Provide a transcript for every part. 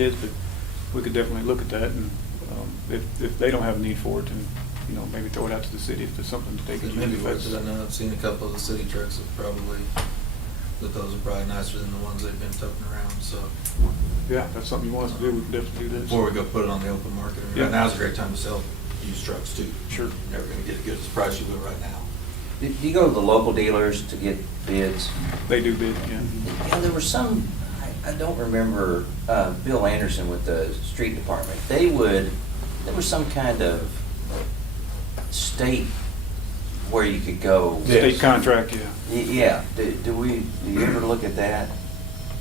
is, but we could definitely look at that, and if they don't have a need for it, then, you know, maybe throw it out to the city if there's something that they can Maybe use. worth it. I know I've seen a couple of the city trucks that probably, but those are probably nicer than the ones they've been toting around, so. Yeah, if that's something you want us to do, we can definitely do this. Before we go put it on the open market, I mean, Yeah. right now's a great time to sell used trucks too. Sure. You're never gonna get as good as the price you will right now. Do you go to the local dealers to get bids? They do bid, yeah. Yeah, there were some, I don't remember, Bill Anderson with the street department. There was some kind of state where you could go. State contract, yeah. Yeah, do you ever look at that?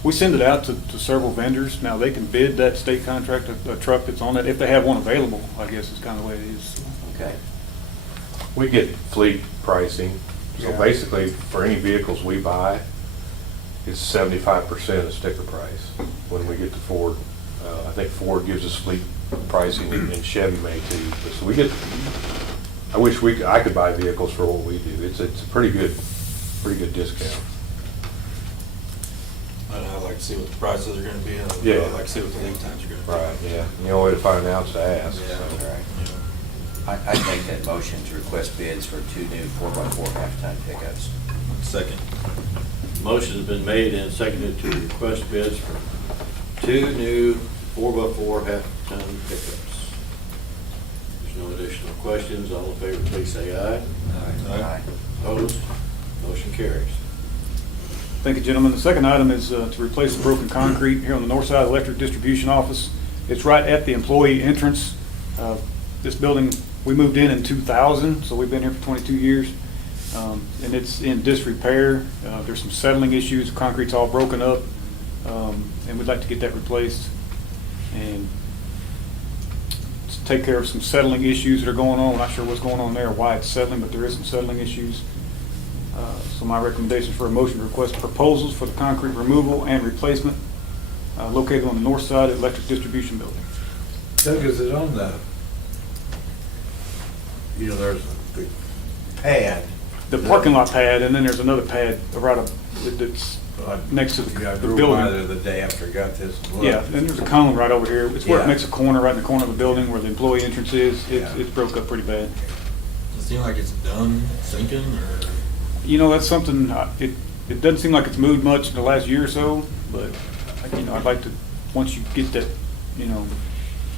We send it out to several vendors. Now, they can bid that state contract, a truck that's on it, if they have one available, I guess is kind of the way it is. Okay. We get fleet pricing, so Yeah. basically, for any vehicles we buy, it's 75% of sticker price. When we get to Ford, I think Ford gives us fleet pricing, and Chevy may too. So we get, I wish I could buy vehicles for what we do. It's a pretty good discount. I'd like to see what the prices are gonna be, and Yeah. I'd like to see what the lead times are gonna be. Right, yeah. The only way to find out is to ask. Yeah. so. That's right. I'd make that motion to request bids for 2 new 4x4 half-ton pickups. Second. Motion has been made and seconded to request bids for 2 new 4x4 half-ton pickups. There's no additional questions. All in favor, please say aye. Aye. Opposed? Motion carries. Thank you, gentlemen. The second item is to replace the broken concrete here on the north side of the electric distribution office. It's right at the employee entrance. This building, we moved in 2000, so we've been here for 22 years. And it's in disrepair. There's some settling issues, concrete's all broken up, and we'd like to get that replaced. And to take care of some settling issues that are going on. We're not sure what's going on there, or why it's settling, but there is some settling issues. So my recommendation for a motion to request proposals for the concrete removal and replacement located on the north side of the electric distribution building. Doug, is it on the, you know, there's the pad. The parking lot pad, and then there's another pad right up that's next to Yeah, I the drove by there building. the day after I got this. and looked. Yeah, and there's a cone right over here. It's where it Yeah. makes a corner, right in the corner of the building where the employee entrance is. Yeah. It's broke up pretty bad. Does it seem like it's done sinking, or? You know, that's something, it doesn't seem like it's moved much in the last year or so, but, you know, I'd like to, once you get that, you know,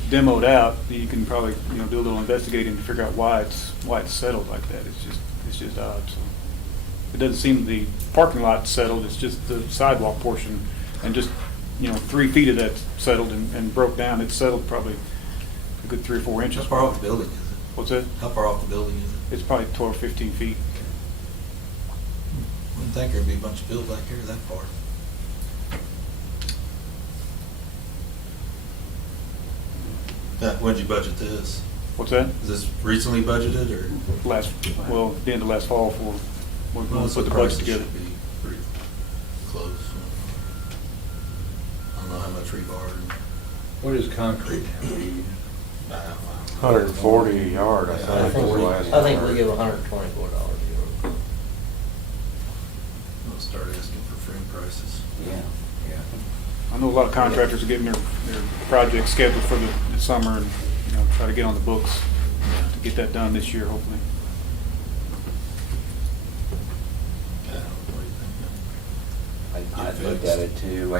demoed out, you can probably, you know, do a little investigating to figure out why it's settled like that. It's just odd, so. It doesn't seem the parking lot settled, it's just the sidewalk portion, and just, you know, 3 feet of that settled and broke down. It's settled probably a good 3 or 4 inches. How far off the building is it? What's that? How far off the building is it? It's probably 12 or 15 feet. Wouldn't think there'd be a bunch of build back here that far. When'd you budget this? What's that? Is this recently budgeted, or? Well, the end of last fall for, we're going to So put the prices budget together. should be pretty close. I don't know how much rebar. What is concrete? I don't know. 140 a yard, I Yeah, think. I think was we- the last I think I we heard. give $124 a year. I'll start asking for frame prices. Yeah, yeah. I know a lot of contractors are getting their projects scheduled for the summer and, you know, try to get on the books to get that done this year, hopefully. Yeah, what do you think? I'd look at it too.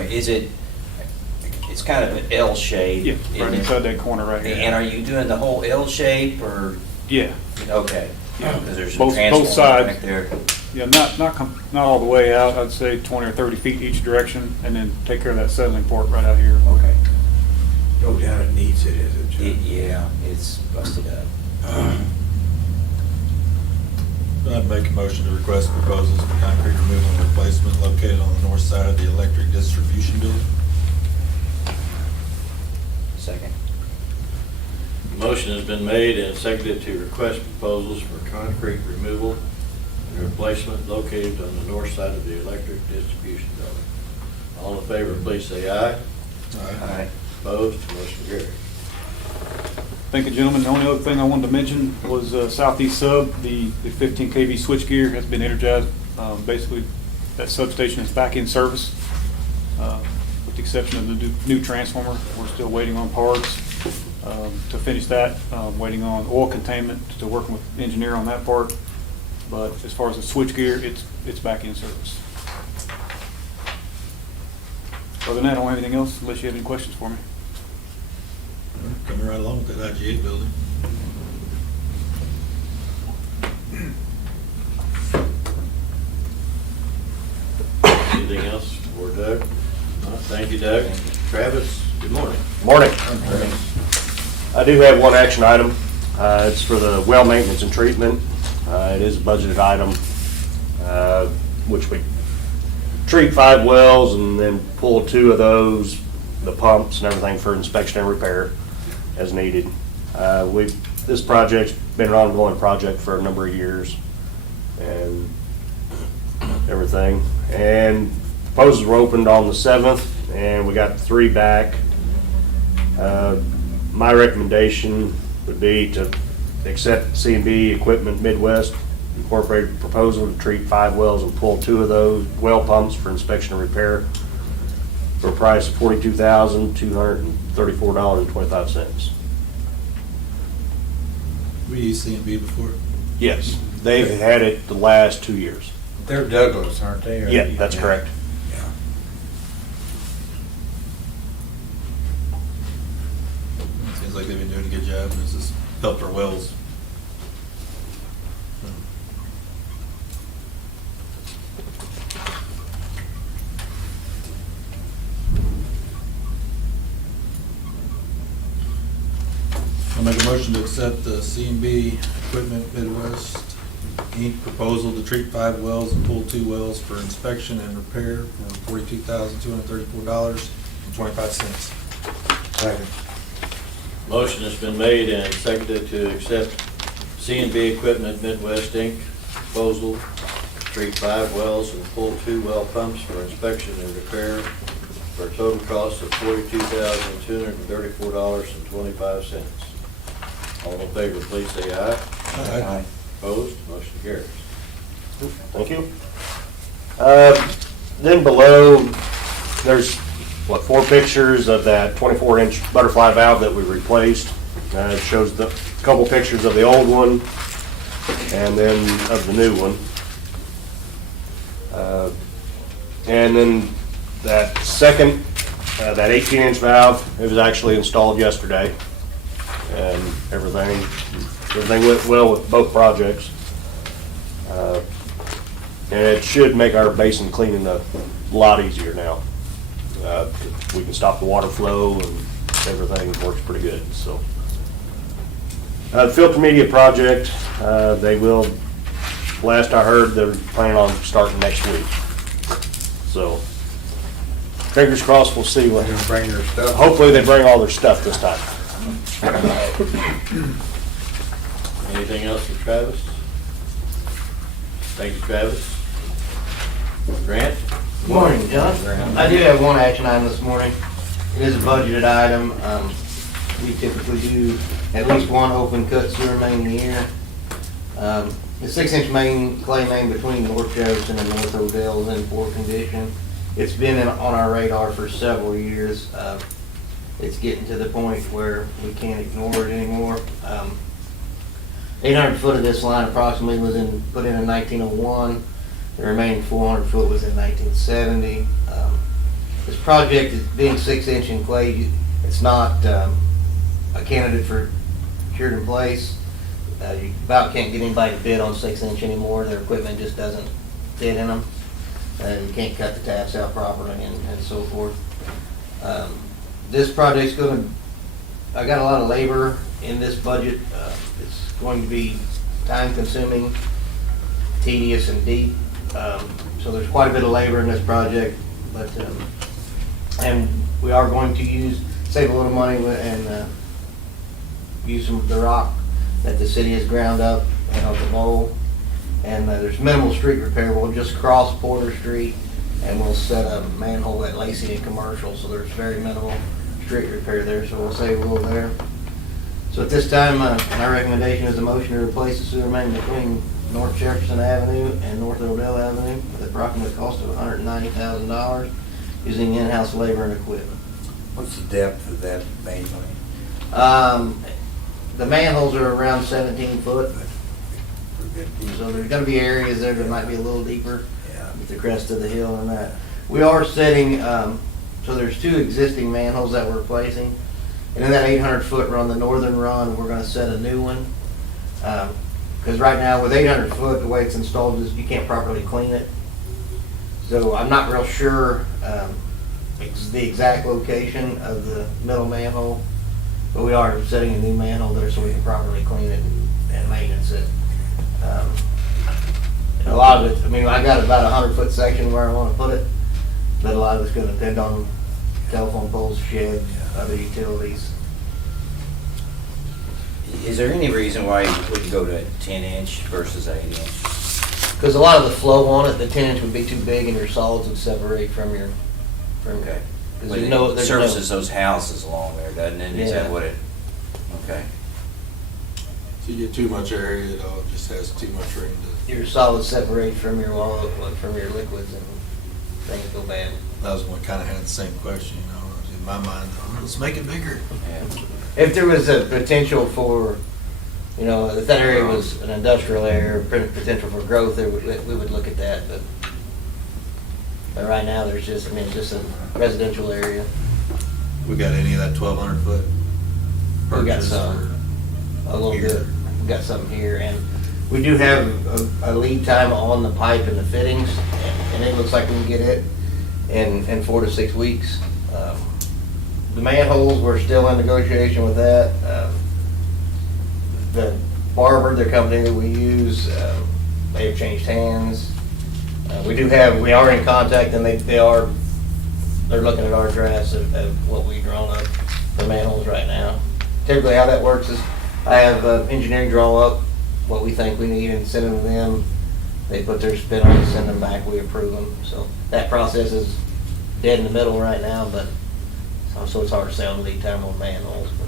It's kind of an L shape. Yeah, isn't right it? inside that corner right here. And are you doing the whole L shape, or, Yeah, okay? Yeah. Because there's some Both transformers sides. back there. yeah, not all the way out, I'd say 20 or 30 feet each direction, and then take care of that settling port right out here. Okay. Go down, it needs it, is it, Chuck? Yeah, it's busted up. I'd make a motion to request proposals for concrete removal and replacement located on the north side of the electric distribution building. Second. Motion has been made and seconded to request proposals for concrete removal and replacement located on the north side of the electric distribution building. All in favor, please say aye. Aye. Opposed? Motion carries. Thank you, gentlemen. The only other thing I wanted to mention was Southeast Sub, the 15 kV switchgear has been energized. Basically, that substation is back in service. with the exception of the new transformer. We're still waiting on parts to finish that, waiting on oil containment, still working with the engineer on that part. But as far as the switchgear, it's back in service. Other than that, I don't have anything else unless you have any questions for me. Coming right along with that IGA building. Anything else for Doug? No, thank you, Doug. Travis, good morning. Morning. I do have one action item. It's for the well maintenance and treatment. It is a budgeted item, which we treat 5 wells and then pull 2 of those, the pumps and everything for inspection and repair as needed. This project's been an ongoing project for a number of years and everything. And proposals were opened on the 7th and we got 3 back. My recommendation would be to accept C&B Equipment Midwest Incorporated proposal to treat 5 wells and pull 2 of those well pumps for inspection and repair for a price of $42,234.25. We used C&B before. Yes, they've had it the last 2 years. They're Douglas, aren't they? Yeah, that's correct. Yeah. Seems like they've been doing a good job, and this has helped our wells. I'll make a motion to accept the C&B Equipment Midwest Inc. proposal to treat 5 wells and pull 2 wells for inspection and repair for $42,234.25. Second. Motion has been made and seconded to accept C&B Equipment Midwest Inc. proposal to treat 5 wells and pull 2 well pumps for inspection and repair for a total cost of $42,234.25. All in favor, please say aye. Aye. Opposed, motion carries. Thank you. Then below, there's, 4 pictures of that 24-inch butterfly valve that we replaced. It shows a couple pictures of the old one and then of the new one. And then that second, that 18-inch valve, it was actually installed yesterday. And everything went well with both projects. And it should make our basin cleaning a lot easier now. We can stop the water flow and everything works pretty good, so. The filter media project, they will, last I heard, they're planning on starting next week. So, fingers crossed, we'll see what. They're gonna bring their stuff. Hopefully they bring all their stuff this time. Anything else for Travis? Thank you, Travis. Grant? Good morning, John. I do have one action item this morning. It is a budgeted item. We typically do at least one open cut sewer main a year. The 6-inch main, clay main between North Jefferson and North Odell is in poor condition. It's been on our radar for several years. It's getting to the point where we can't ignore it anymore. 800 foot of this line approximately was put in 1901. The remaining 400 foot was in 1970. This project is being 6-inch in clay. It's not a candidate for cured in place. You about can't get anybody to bid on 6-inch anymore. Their equipment just doesn't fit in them. You can't cut the taps out properly and so forth. This project's I got a lot of labor in this budget. It's going to be time consuming, tedious and deep. So there's quite a bit of labor in this project, but, and we are going to save a little money and use some of the rock that the city has ground up out the bowl. And there's minimal street repair. We'll just cross Porter Street and we'll set a manhole at Lacey and Commercial, so there's very minimal street repair there, so we'll save a little there. So at this time, my recommendation is a motion to replace the sewer main between North Jefferson Avenue and North Odell Avenue with an approximate cost of $190,000. using in-house labor and equipment. What's the depth of that mainly? The manholes are around 17 foot, Pretty good. so there's gonna be areas there that might be a little deeper Yeah. with the crest of the hill and that. We are setting, so there's 2 existing manholes that we're replacing. And in that 800 foot run, the northern run, we're gonna set a new one. Because right now with 800 foot, the way it's installed is you can't properly clean it. So I'm not real sure the exact location of the middle manhole, but we are setting a new manhole there so we can properly clean it and maintenance it. And a lot of it, I mean, I got about 100 foot section where I want to put it, but a lot of it's going to depend on telephone poles, sheds, other utilities. Is there any reason why you wouldn't go to 10-inch versus 8-inch? Because a lot of the flow on it, the 10-inch would be too big and your solids would separate from your, Okay. because But there's no, it there's services no, those houses along there, doesn't it? Is that Yeah. what it, okay. If you get too much area, it all just has too much room to, your solids separate from your wall, from your liquids and things go bad. that was what kind of had the same question, you know, in my mind, let's make it bigger. Yeah. If there was a potential for, you know, if that area was an industrial area, potential for growth, we would look at that, but right now, there's just, I mean, it's just a residential area. We got any of that 1,200 foot? We got purchase some, a little here? bit, we got some here, and we do have a lead time on the pipe and the fittings, and it looks like we can get it in 4 to 6 weeks. The manholes, we're still in negotiation with that. The Barber, the company that we use, they have changed hands. We are in contact, and they're looking at our drafts of what we've drawn up for manholes right now. Typically, how that works is I have engineering draw up what we think we need and send them to them. They put their spin on it, send them back, we approve them. So that process is dead in the middle right now, but so it's hard to say on lead time on manholes. But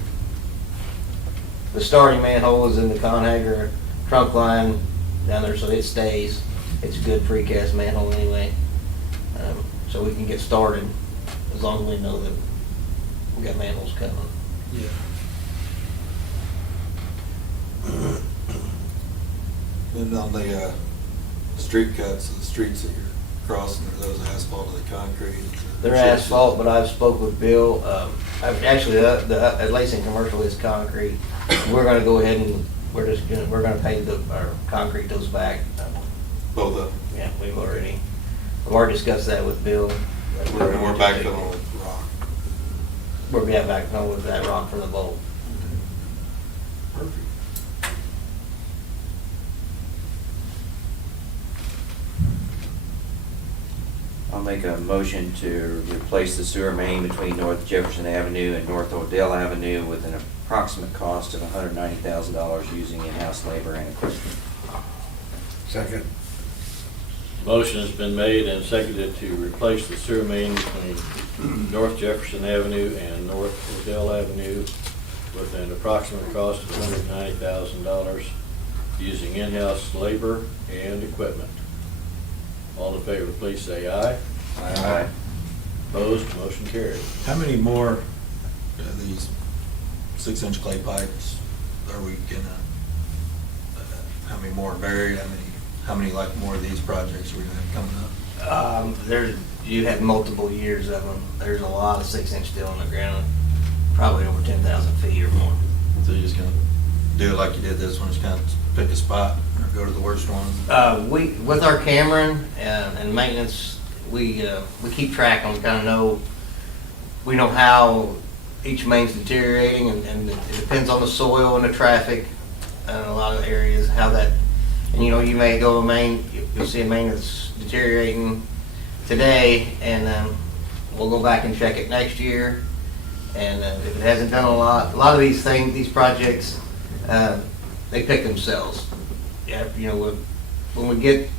the starting manhole is in the Conhager trunk line down there, so it stays. It's a good precast manhole anyway. So we can get started as long as we know that we got manholes coming. Yeah. And on the street cuts, the streets that you're crossing, are those asphalt or the concrete? They're asphalt, but I've spoke with Bill. Actually, the Lacing Commercial is concrete. We're gonna go ahead and we're gonna pave our concrete those back. Both of them? Yeah, we've already discussed that with Bill. And we're backfilling with rock. We're backfilling with that rock from the bowl. Perfect. I'll make a motion to replace the sewer main between North Jefferson Avenue and North Odell Avenue with an approximate cost of $190,000 using in-house labor and equipment. Second. Motion has been made and seconded to replace the sewer main between North Jefferson Avenue and North Odell Avenue with an approximate cost of $190,000 using in-house labor and equipment. All in favor, please say aye. Aye. Opposed, motion carried. How many more of these 6-inch clay pipes are we gonna, how many more buried, how many like more of these projects are we gonna have coming up? You had multiple years of them. There's a lot of 6-inch steel on the ground, probably over 10,000 feet or more. So you're just gonna do it like you did this one, just kind of pick a spot or go to the worst one? With our Cameron and maintenance, we keep track on, kind of know, we know how each main's deteriorating, and it depends on the soil and the traffic and a lot of areas, how that, and you know, you may go a main, you'll see a main that's deteriorating today, and we'll go back and check it next year. And if it hasn't done a lot of these things, these projects, they pick themselves. Yeah, you know, when we get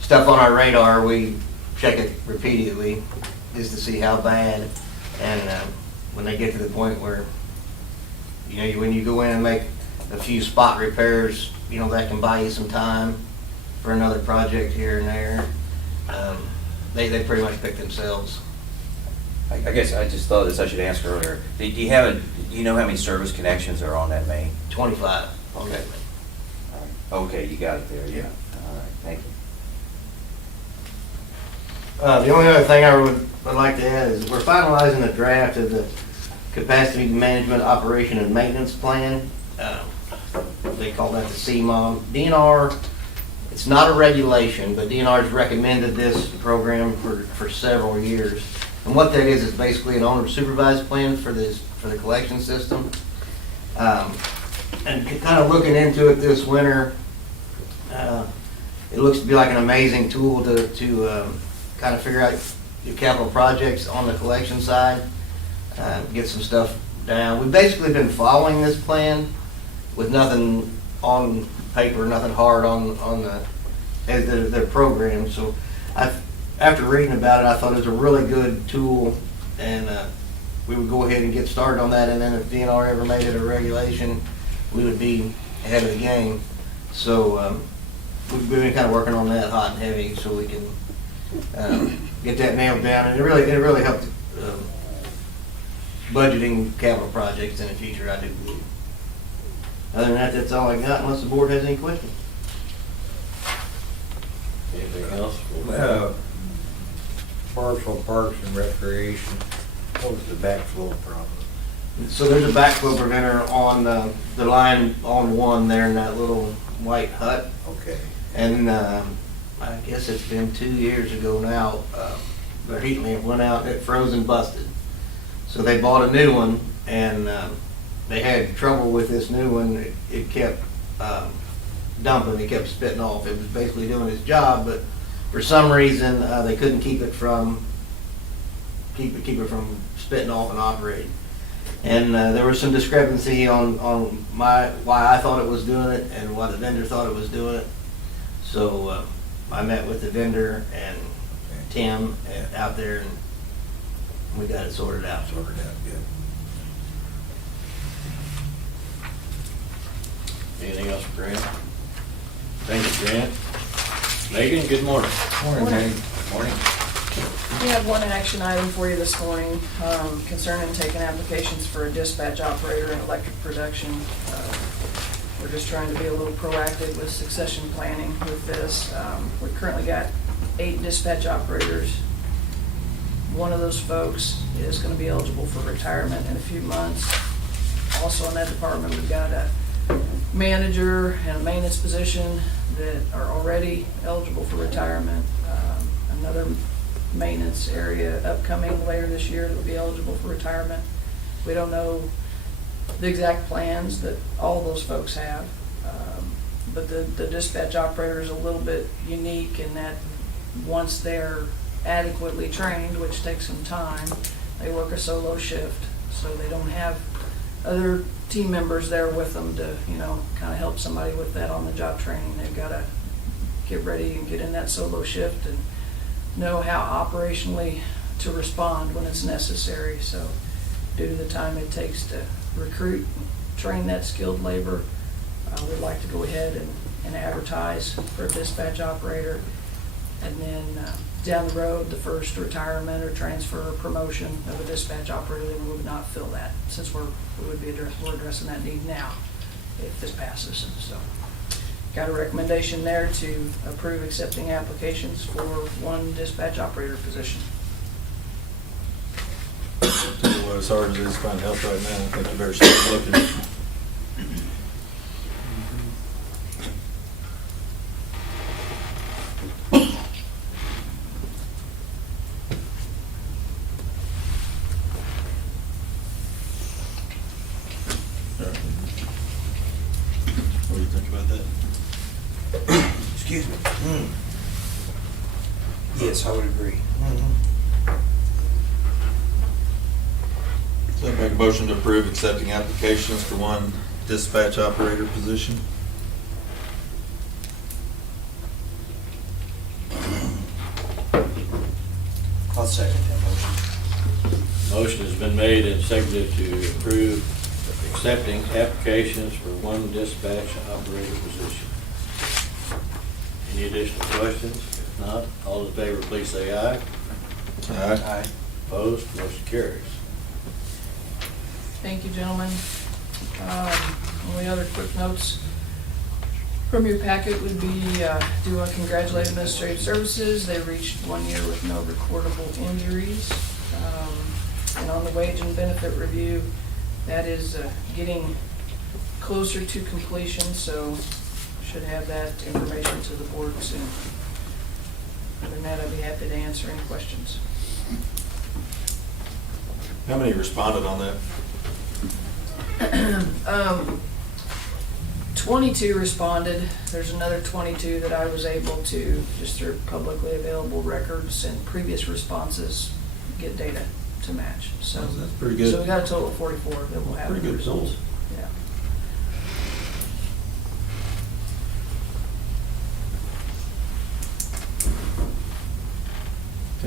stuff on our radar, we check it repeatedly just to see how bad. And when they get to the point where, you know, when you go in and make a few spot repairs, you know, that can buy you some time for another project here and there. They pretty much pick themselves. I guess I just thought this, I should ask earlier. Do you have do you know how many service connections are on that main? 25 on that. Okay. Okay, you got it there, yeah. All right, thank you. The only other thing I would like to add is we're finalizing the draft of the capacity management operation and maintenance plan. They call that the CMOM. DNR, it's not a regulation, but DNR's recommended this program for several years. And what that is basically an owner supervised plan for the collection system. And kind of looking into it this winter, it looks to be like an amazing tool to kind of figure out your capital projects on the collection side, get some stuff down. We've basically been following this plan with nothing on paper, nothing hard on their program. So after reading about it, I thought it was a really good tool, and we would go ahead and get started on that. And then if DNR ever made it a regulation, we would be ahead of the game. So we've been kind of working on that hot and heavy, so we can get that nailed down. And it really helped budgeting capital projects in the future, I do believe. Other than that, that's all I got, unless the board has any questions. Anything else? Marshall Parks and Recreation, what was the backflow problem? So there's a backflow preventer on the line on one there in that little white hut. Okay. And I guess it's been 2 years ago now, their heat lamp went out and it froze and busted. So they bought a new one, and they had trouble with this new one. It kept dumping, it kept spitting off. It was basically doing its job, but for some reason they couldn't keep it from spitting off and operating. And there was some discrepancy on why I thought it was doing it and why the vendor thought it was doing it. So I met with the vendor and Tim out there, and we got it sorted out. Sorted out, good. Anything else for Grant? Thank you, Grant. Megan, good morning. Morning, Dave. Morning. We have one action item for you this morning concerning taking applications for a dispatch operator in electric production. We're just trying to be a little proactive with succession planning with this. We've currently got 8 dispatch operators. One of those folks is going to be eligible for retirement in a few months. Also in that department, we've got a manager and a maintenance position that are already eligible for retirement. Another maintenance area upcoming later this year that will be eligible for retirement. We don't know the exact plans that all those folks have, but the dispatch operator is a little bit unique in that once they're adequately trained, which takes some time, they work a solo shift, so they don't have other team members there with them to, kind of help somebody with that on-the-job training. They've got to get ready and get in that solo shift and know how operationally to respond when it's necessary. So due to the time it takes to recruit, train that skilled labor, we'd like to go ahead and advertise for a dispatch operator. And then down the road, the first retirement or transfer or promotion of a dispatch operator, then we would not fill that, since we're addressing that need now if this passes. So got a recommendation there to approve accepting applications for one dispatch operator position. As hard as it is to find help right now, I think you better start looking. What do you think about that? Excuse me. Yes, I would agree. So I make a motion to approve accepting applications for one dispatch operator position. I'll second that motion. Motion has been made and seconded to approve accepting applications for one dispatch operator position. Any additional questions? If not, all in favor, please say aye. Aye. Opposed? Motion carries. Thank you, gentlemen. Only other quick notes from your packet would be, do want to congratulate Administrative Services. They reached 1 year with no recordable injuries. And on the wage and benefit review, that is getting closer to completion, so should have that information to the board soon. Other than that, I'd be happy to answer any questions. How many responded on that? 22 responded. There's another 22 that I was able to, just through publicly available records and previous responses, get data to match. So That's pretty good. So we got a total of 44 that will have Pretty the good results. results. Yeah.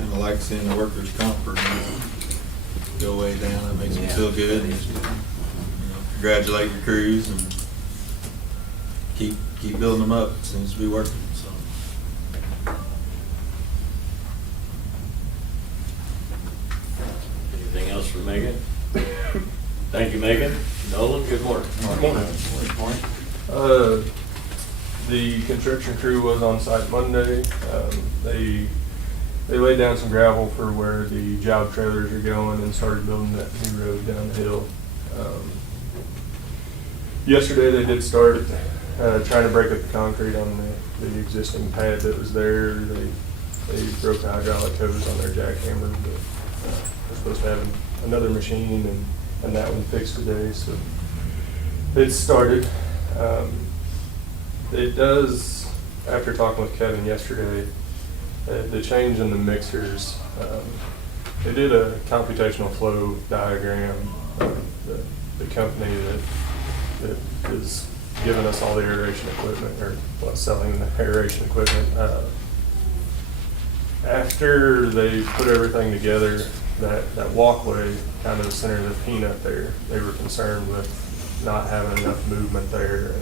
Kind of like seeing the workers' comp go way down. It makes me Yeah. feel good. And, congratulate your crews and keep building them up. It seems to be working, so. Anything else for Megan? Thank you, Megan. Nolan, good morning. The construction crew was on site Monday. They laid down some gravel for where the job trailers are going and started building that new road down the hill. Yesterday, they did start trying to break up the concrete on the existing pad that was there. They broke the hydraulic hose on their jackhammer, but they're supposed to have another machine and that one fixed today, so it started. It does, after talking with Kevin yesterday, the change in the mixers, they did a computational flow diagram. The company that is giving us all the aeration equipment, or selling the aeration equipment, after they put everything together, that walkway, kind of the center of the peanut there, they were concerned with not having enough movement there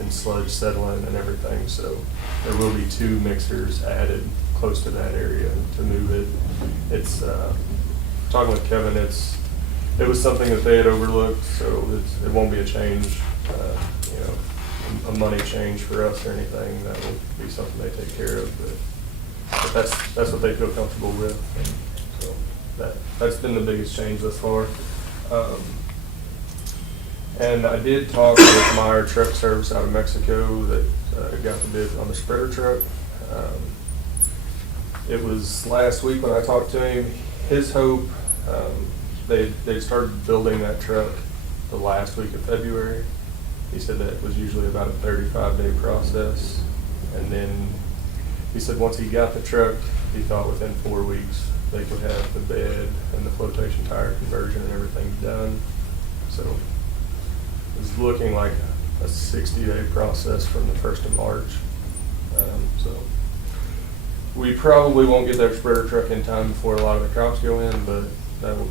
and sludge settling and everything. So there will be 2 mixers added close to that area to move it. It's, talking with Kevin, it was something that they had overlooked, so it won't be a change, a money change for us or anything. That will be something they take care of, but that's what they feel comfortable with. And so that's been the biggest change thus far. And I did talk with Meyer Truck Service out of Mexico that got the bid on the spreader truck. It was last week when I talked to him. His hope, they started building that truck the last week of February. He said that was usually about a 35-day process. And then he said once he got the truck, he thought within 4 weeks they could have the bed and the flotation tire conversion and everything done. So it was looking like a 60-day process from the 1st of March. So we probably won't get that spreader truck in time before a lot of the crops go in, but that will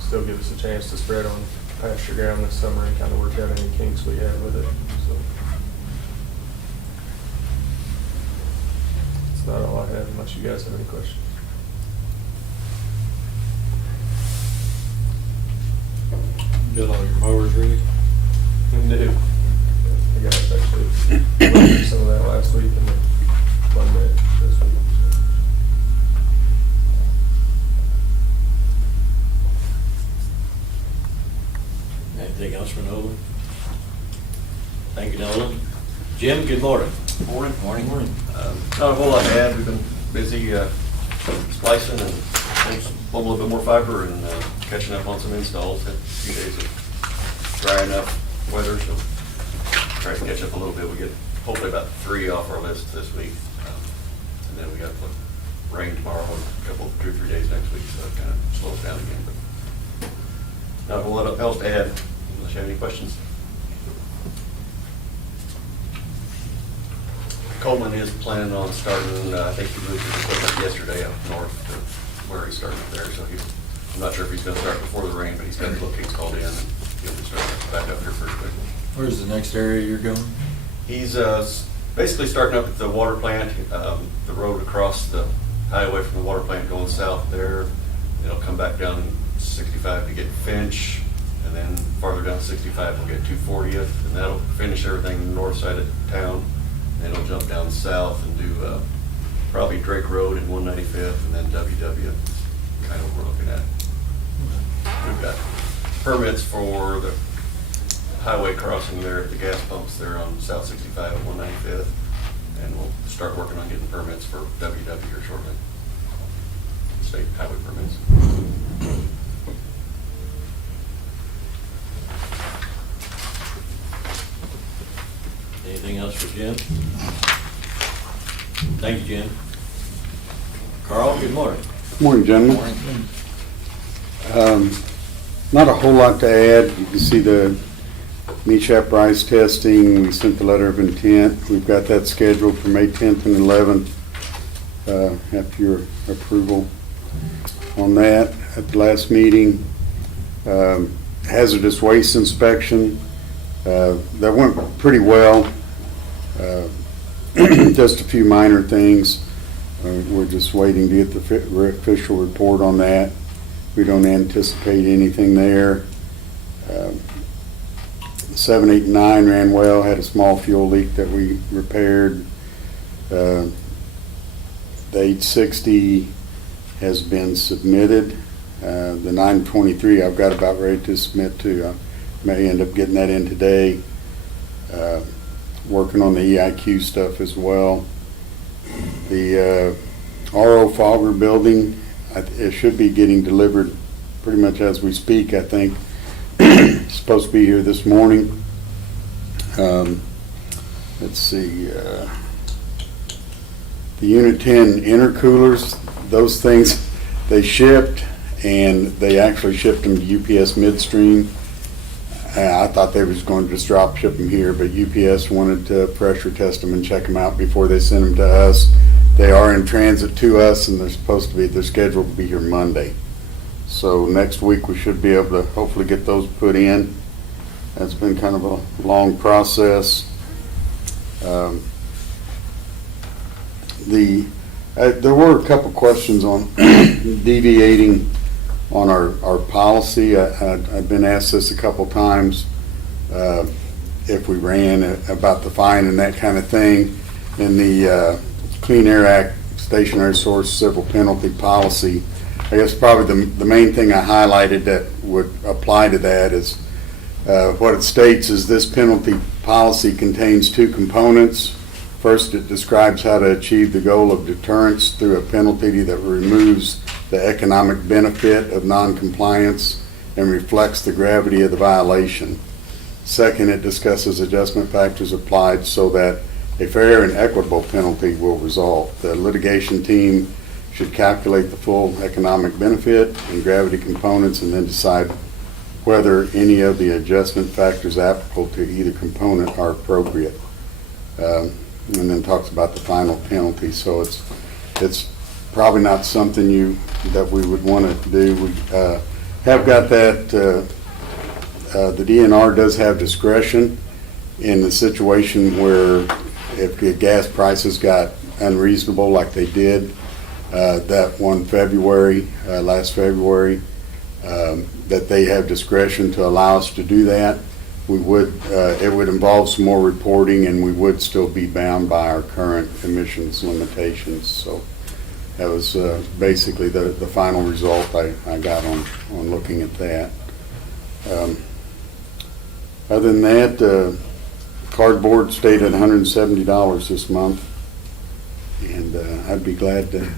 still give us a chance to spread on pasture ground this summer and kind of work out any kinks we have with it. So that's about all I have, unless you guys have any questions. Got all your mowers ready? And do. The guys actually went through some of that last week and then Monday this week. Anything else for Nolan? Thank you, Nolan. Jim, good morning. Morning. Not a whole lot to add. We've been busy splicing and pulling a little bit more fiber and catching up on some installs. Had a few days of dry enough weather, so trying to catch up a little bit. We get hopefully about 3 off our list this week. And then we got rain tomorrow and a couple, 2 or 3 days next week, so it kind of slows down again. But not a whole lot else to add, unless you have any questions. Coleman is planning on starting, I think he moved his equipment yesterday up north to where he's starting up there, so I'm not sure if he's gonna start before the rain, but he's got the bookings called in and he'll be starting back up here first week. Where's the next area you're going? He's basically starting up at the water plant, the road across the highway from the water plant going south there, It'll come back down 65 to get Finch, and then farther down 65 we'll get 240th, and that'll finish everything on the north side of town. Then it'll jump down south and do probably Drake Road and 195th, and then WW, kind of what we're looking at. We've got permits for the highway crossing there at the gas pumps there on South 65 and 195th, and we'll start working on getting permits for WW here shortly. State highway permits. Anything else for Jim? Thank you, Jim. Carl, good morning. Good morning, gentlemen. Not a whole lot to add. You can see the NESHAP rise testing. We sent the letter of intent. We've got that scheduled for May 10th and 11th after your approval on that at the last meeting. Hazardous waste inspection. That went pretty well. Just a few minor things. We're just waiting to get the official report on that. We don't anticipate anything there. 7, 8, and 9 ran well. Had a small fuel leak that we repaired. The 860 has been submitted. The 923 I've got about ready to submit to. I may end up getting that in today. Working on the EIQ stuff as well. The RO Fogger building, it should be getting delivered pretty much as we speak, I think. It's supposed to be here this morning. Let's see. The Unit 10 intercoolers, those things, they shipped, and they actually shipped them to UPS midstream. I thought they was going to just drop ship them here, but UPS wanted to pressure test them and check them out before they sent them to us. They are in transit to us, and they're scheduled to be here Monday. So next week we should be able to hopefully get those put in. That's been kind of a long process. There were a couple questions on deviating on our policy. I've been asked this a couple times, if we ran about the fine and that kind of thing. In the Clean Air Act stationary source civil penalty policy, I guess probably the main thing I highlighted that would apply to that is what it states is this penalty policy contains two components. First, it describes how to achieve the goal of deterrence through a penalty that removes the economic benefit of noncompliance and reflects the gravity of the violation. Second, it discusses adjustment factors applied so that a fair and equitable penalty will result. The litigation team should calculate the full economic benefit and gravity components and then decide whether any of the adjustment factors applicable to either component are appropriate. And then talks about the final penalty. So it's probably not something that we would want to do. We have got that. The DNR does have discretion in the situation where if the gas prices got unreasonable like they did that one February, last February, that they have discretion to allow us to do that. We would, it would involve some more reporting, and we would still be bound by our current emissions limitations. So that was basically the final result I got on looking at that. Other than that, cardboard stayed at $170 this month, and I'd be glad to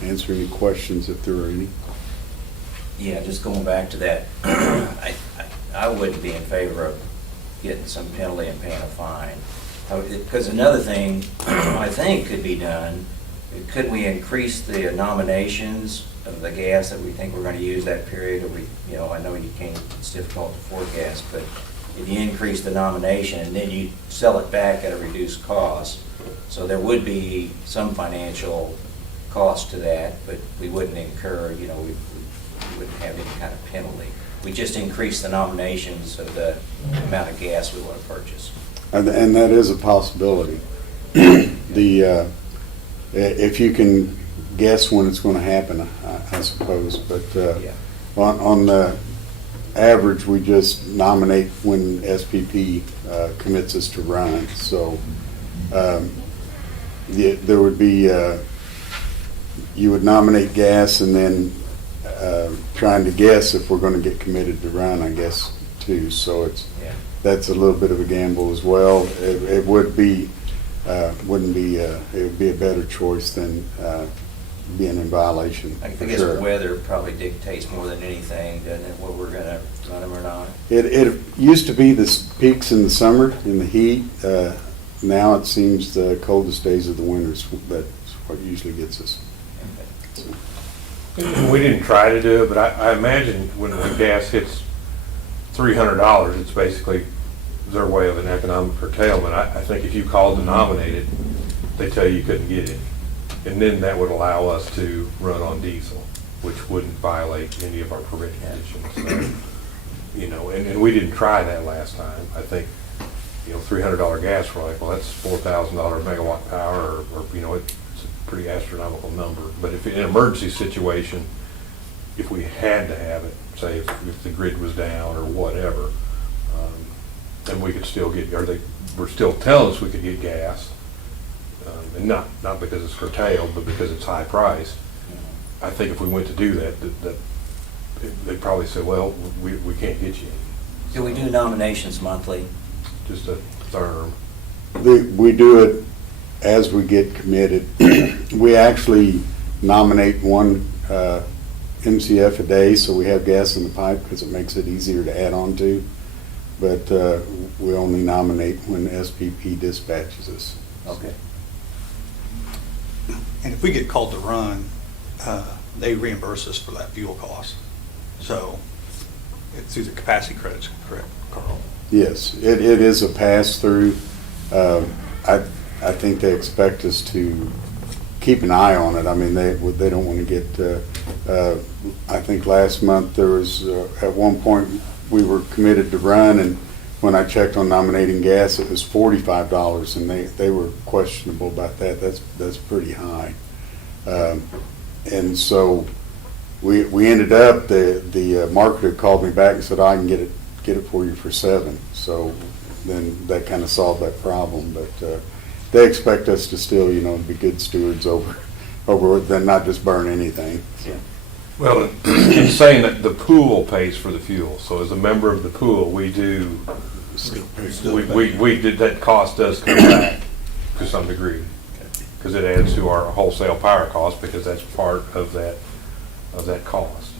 answer any questions if there are any. Yeah, just going back to that, I wouldn't be in favor of getting some penalty and paying a fine. Because another thing I think could be done, could we increase the nominations of the gas that we think we're going to use that period? Or I know you can't, it's difficult to forecast, but if you increase the nomination and then you sell it back at a reduced cost, so there would be some financial cost to that, but we wouldn't incur, we wouldn't have any kind of penalty. We just increase the nominations of the amount of gas we want to purchase. And that is a possibility. If you can guess when it's gonna happen, I suppose, but, Yeah. on the average, we just nominate when SPP, commits us to run, so, there would be, you would nominate gas and then, trying to guess if we're gonna get committed to run, I guess, too, so it's, Yeah. that's a little bit of a gamble as well. It would be, wouldn't be, it would be a better choice than being in violation, I for guess sure. weather probably dictates more than anything, doesn't it, whether we're gonna run them or not? It used to be the peaks in the summer, in the heat. Now it seems the coldest days of the winters, that's what usually gets us. We didn't try to do it, but I imagine when the gas hits $300, it's basically their way of an economic curtailment. I think if you called to nominate it, they tell you couldn't get it. And then that would allow us to run on diesel, which wouldn't violate any of our permit conditions. So, you know, and we didn't try that last time. I think, you know, $300 gas, we're like, well, that's $4,000 megawatt power, or, you know, it's a pretty astronomical number. But if in an emergency situation, if we had to have it, say if the grid was down or whatever, then we could still get, or they were still telling us we could get gas, and not because it's curtailed, but because it's high priced. I think if we went to do that they'd probably say, well, we can't get you any. Do we do nominations monthly? Just a term. We do it as we get committed. We actually nominate one MCF a day, so we have gas in the pipe because it makes it easier to add on to. But we only nominate when SPP dispatches us. Okay. And if we get called to run, they reimburse us for that fuel cost. So it's through the capacity credits, correct, Carl? Yes, it is a pass-through. I think they expect us to keep an eye on it. I mean, they don't want to get, I think last month there was, at one point, we were committed to run, and when I checked on nominating gas, it was $45, and they were questionable about that. That's pretty high. And so we ended up, the marketer called me back and said, I can get it for you for $7. So then that kind of solved that problem. But they expect us to still, you know, be good stewards over then not just burn anything. So. Well, in saying that the pool pays for the fuel, so as a member of the pool, we do, we did, that cost does come back to some degree, because it adds to our wholesale power cost, because that's part of that cost.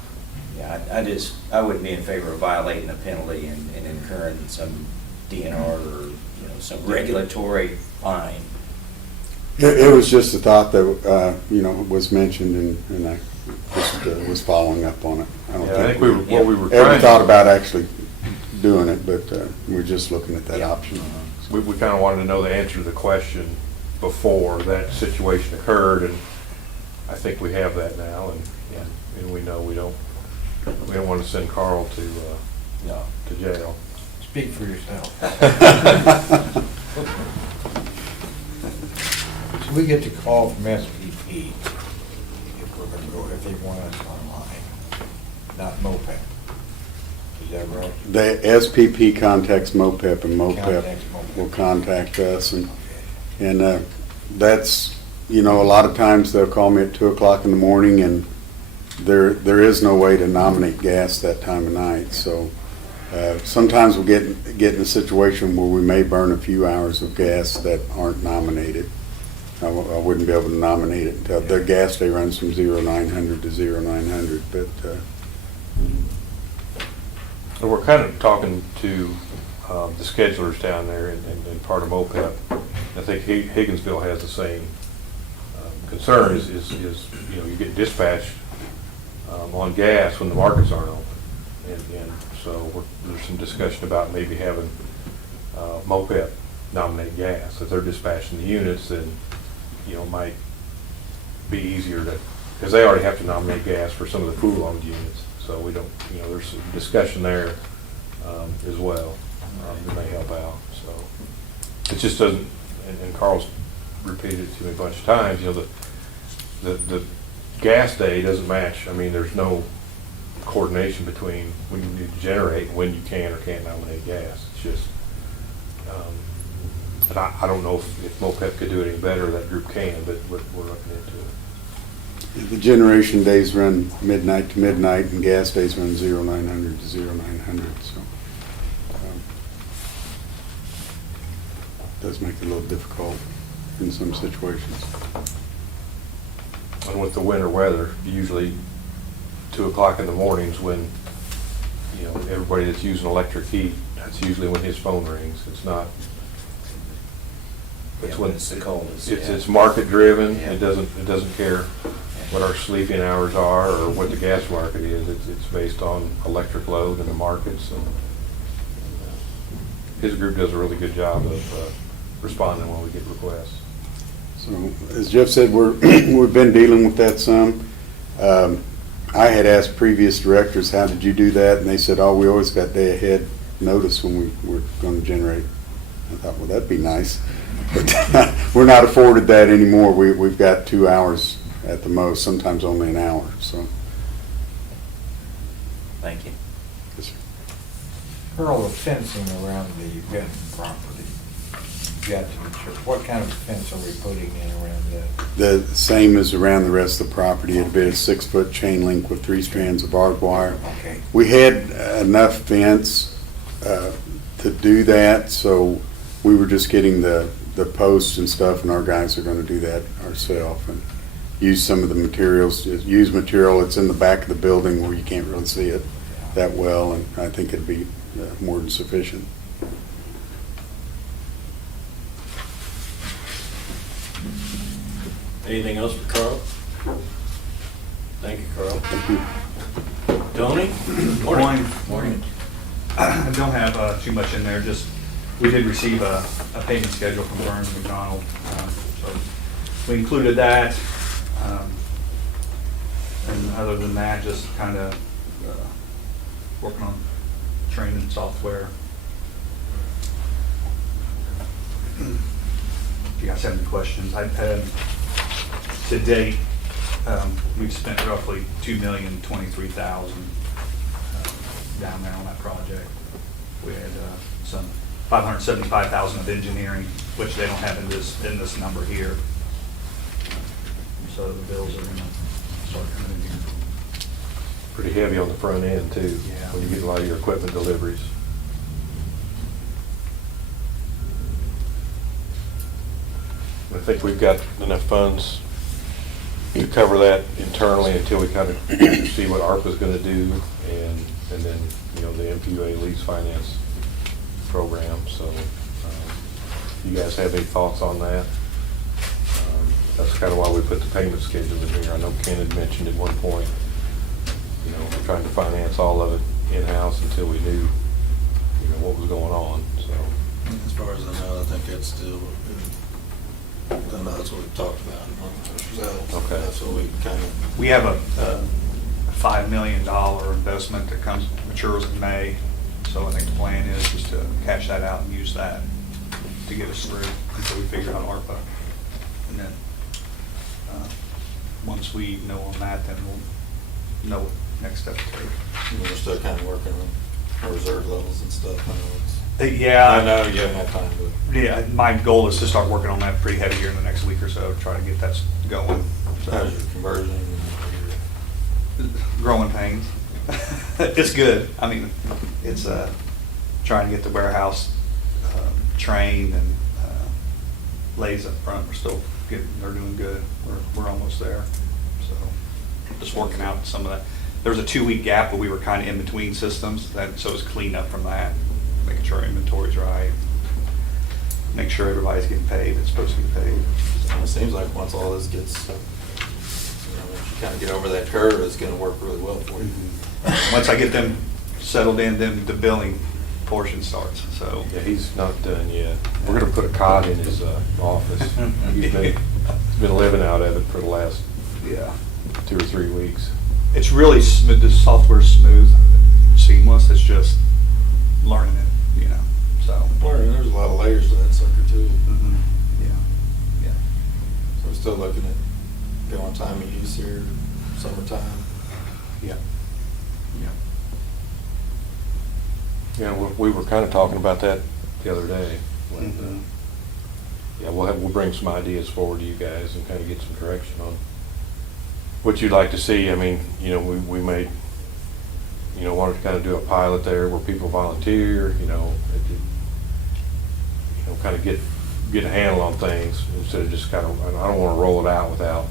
Yeah, I wouldn't be in favor of violating a penalty and incurring some DNR or, you know, some regulatory fine. It was just a thought that, you know, was mentioned, and I just was following up on it. I don't think what we were ever trying thought about actually doing it, but we're just looking at that option. we kind of wanted to know the answer to the question before that situation occurred, and I think we have that now, and we know we don't want to send Carl to jail. Speak for yourself. So we get the call from SPP if we're gonna go, if they want us online, not MOPEP. Is that right? The SPP contacts MOPEP, and Contacts MOPEP MOPEP. will contact us, and that's, you know, a lot of times they'll call me at 2:00 in the morning, and there is no way to nominate gas that time of night, so sometimes we'll get in a situation where we may burn a few hours of gas that aren't nominated. I wouldn't be able to nominate it until the gas day runs from 0900 to 0900, but And we're kind of talking to the schedulers down there and part of MOPEP. I think Higginsville has the same concern is, you know, you get dispatched on gas when the markets aren't open. And so there's some discussion about maybe having MOPEP nominate gas. If they're dispatching the units, then, you know, it might be easier to, because they already have to nominate gas for some of the pool-owned units. So we don't, you know, there's some discussion there as well that may help out. So it just doesn't, and Carl's repeated it to me a bunch of times, you know, the gas day doesn't match. I mean, there's no coordination between when you need to generate and when you can or can't nominate gas. It's just, and I don't know if MOPEP could do it any better, that group can, but we're looking into it. The generation days run midnight to midnight, and gas days run 0900 to 0900, so. Does make it a little difficult in some situations. And with the winter weather, usually 2 o'clock in the mornings when, you know, everybody that's using electric heat, that's usually when his phone rings. It's not. Yeah, when it's the coldest, yeah. It's market driven. Yeah. It doesn't care what our sleeping hours are or what the gas market is. It's based on electric load and the markets. And his group does a really good job of responding when we get requests. So, as Jeff said, we've been dealing with that some. I had asked previous directors, how did you do that? And they said, oh, we always got day ahead notice when we were going to generate. I thought, well, that'd be nice. But we're not afforded that anymore. We've got 2 hours at the most, sometimes only an hour, so. Thank you. Yes, sir. Earl, the fencing around the Benton property, you got to mature. What kind of fence are we putting in around that? The same as around the rest of the property. It'd be a 6-foot chain link with 3 strands of barbed wire. Okay. We had enough fence to do that, so we were just getting the posts and stuff, and our guys are going to do that ourselves and use some of the materials. Use material that's in the back of the building where you can't really see it that well, and I think it'd be more than sufficient. Anything else for Carl? Thank you, Carl. Thank you. Tony? Morning. Morning. I don't have too much in there, just, we did receive a payment schedule from Burns McDonald, so we included that. And other than that, just kind of working on training software. If you guys have any questions, I've had, to date, we've spent roughly $2,023,000 down there on that project. We had some $575,000 of engineering, which they don't have in this number here. So the bills are gonna start coming in here. Pretty heavy on the front end too, Yeah. when you get a lot of your equipment deliveries. I think we've got enough funds to cover that internally until we kind of see what ARPA's going to do, and then, you know, the MPUA lease finance program. So, you guys have any thoughts on that? That's kind of why we put the payment schedule in here. I know Ken had mentioned at one point, you know, trying to finance all of it in-house until we knew, you know, what was going on, so. As far as I know, I think that's still, I know that's what we talked about. Okay. That's what we kind of. We have a $5 million investment that matures in May. So I think the plan is just to cash that out and use that to get us through until we figure out ARPA. And then, once we know on that, then we'll know what next step to take. We're still kind of working on our reserve levels and stuff. I know it's. Yeah. I know you haven't had time to. Yeah, my goal is to start working on that pretty heavy here in the next week or so, try to get that going. How's your conversion? Growing pains. It's good. I mean, it's trying to get the warehouse trained and lays up front. We're still they're doing good. We're almost there. So just working out some of that. There was a 2-week gap, but we were kind of in between systems. So it was cleaned up from that, making sure our inventory's right, make sure everybody's getting paid that's supposed to get paid. It seems like once all this gets, once you kind of get over that curve, it's going to work really well for you. Once I get them settled in, then the billing portion starts, so. Yeah, he's not done yet. We're gonna put a cot in his office. He's been living out of it for the last Yeah. 2 or 3 weeks. It's really smooth, the software's smooth, seamless, it's just learning it, you know, so. There's a lot of layers to that sucker too. Yeah, yeah. So we're still looking at Go on time of use here, summertime. Yeah. Yeah, we were kind of talking about that the other day. when, Mhm. Yeah, we'll bring some ideas forward to you guys and kind of get some direction on what you'd like to see. I mean, we may, wanted to kind of do a pilot there where people volunteer, kind of get a handle on things instead of just kind of, I don't want to roll it out without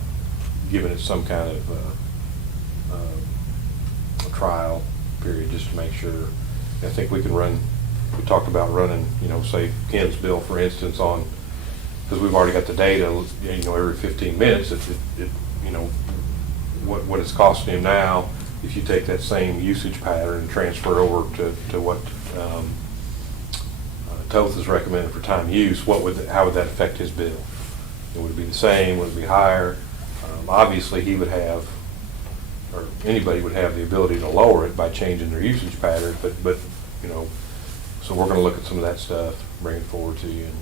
giving it some kind of a trial period, just to make sure. I think we talked about running, say Ken's bill, for instance, on, because we've already got the data, every 15 minutes, what it's costing him now, if you take that same usage pattern and transfer over to what Toth is recommended for time use, how would that affect his bill? Would it be the same? Would it be higher? Obviously, he would have, or anybody would have the ability to lower it by changing their usage pattern, but so we're going to look at some of that stuff, bring it forward to you, and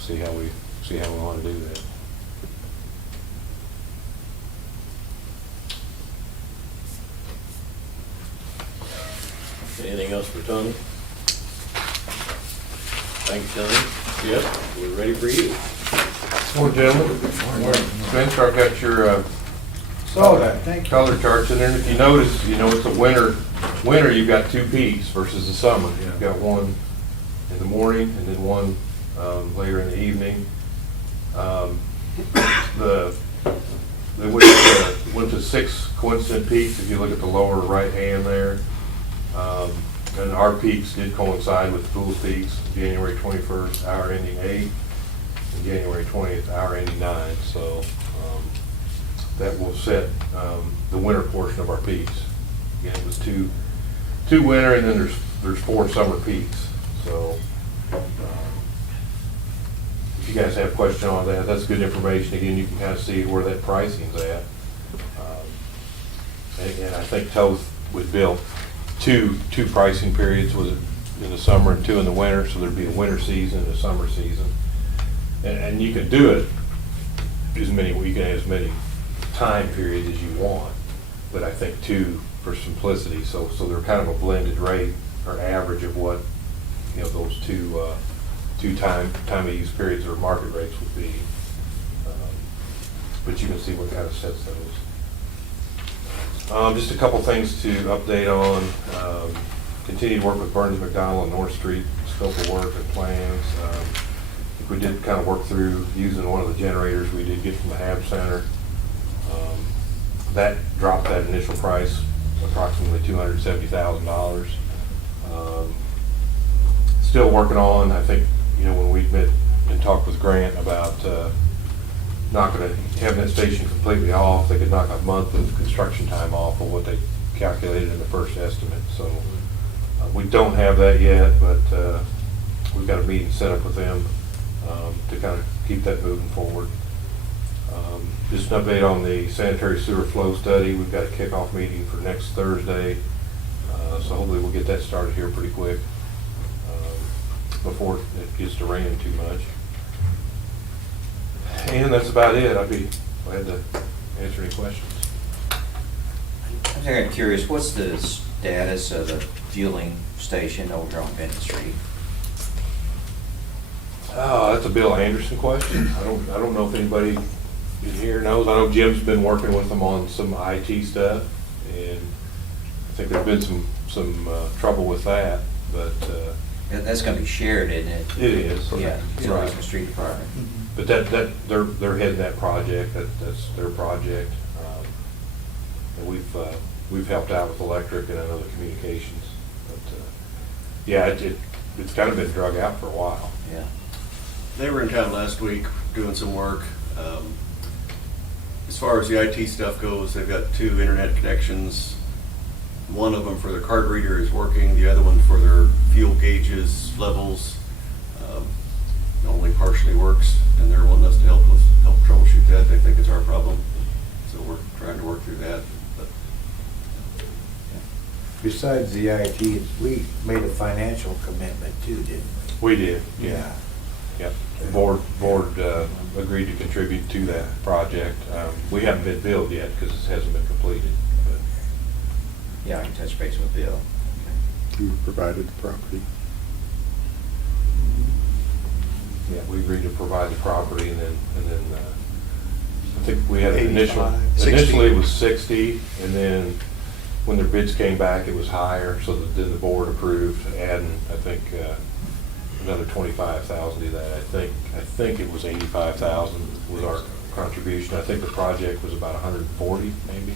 see how we want to do that. Anything else for Tony? Thank you, Tony. Yep, we're ready for you. Morning, gentlemen. Spencer, I've got your Saw that, thank you. color charts in there. And if you notice, it's a winter, you've got two peaks versus the summer. You've got one in the morning and then one later in the evening. They went to 6 coincident peaks if you look at the lower right hand there. And our peaks did coincide with the pool's peaks, January 21st, hour ending 8, and January 20th, hour ending 9. So that will set the winter portion of our peaks. Again, it was two winter, and then there's 4 summer peaks. So if you guys have a question on that, that's good information. Again, you can kind of see where that pricing's at. And I think Toth would build two pricing periods, was it in the summer and 2 in the winter, so there'd be a winter season and a summer season. And you can do it you can have as many time periods as you want, but I think 2 for simplicity, so they're kind of a blended rate or average of what those two time of use periods or market rates would be. But you can see what kind of sets those. Just a couple things to update on. Continued work with Burns McDonald on North Street, scope of work and plans. I think we did kind of work through using one of the generators we did get from the HAB Center. That dropped that initial price approximately $270,000. Still working on, I think, when we met and talked with Grant about not going to have that station completely off, they could knock a month of construction time off of what they calculated in the first estimate. So we don't have that yet, but we've got a meeting set up with them to kind of keep that moving forward. Just an update on the sanitary sewer flow study. We've got a kickoff meeting for next Thursday, so hopefully we'll get that started here pretty quick before it gets to raining too much. And that's about it. I'd be glad to answer any questions. I'm kind of curious, what's the status of the fueling station over on Bennett Street? Oh, that's a Bill Anderson question. I don't know if anybody in here knows. I know Jim's been working with them on some IT stuff, and I think there's been some trouble with that, but That's going to be shared, isn't it? it is. Yeah, Right. Utilities and Street Department. But they're heading that project. That's their project. And we've helped out with electric and other communications. But yeah, it's kind of been drug out for a while. Yeah. They were in town last week doing some work. As far as the IT stuff goes, they've got 2 internet connections. One of them for their card reader is working, the other one for their fuel gauges, levels, only partially works, and they're wanting us to help troubleshoot that. They think it's our problem, so we're trying to work through that. But Besides the IT, we made a financial commitment too, didn't we? We did, yeah. Yep. The board agreed to contribute to that project. We haven't been billed yet because it hasn't been completed. But Yeah, I can touch base with Bill. Who provided the property? yeah, we agreed to provide the property, and then I think we had an initial, 85, initially 60. it was 60, and then when their bids came back, it was higher, so then the board approved adding, I think, another 25,000 to that. I think it was 85,000 was our contribution. I think the project was about 140, maybe,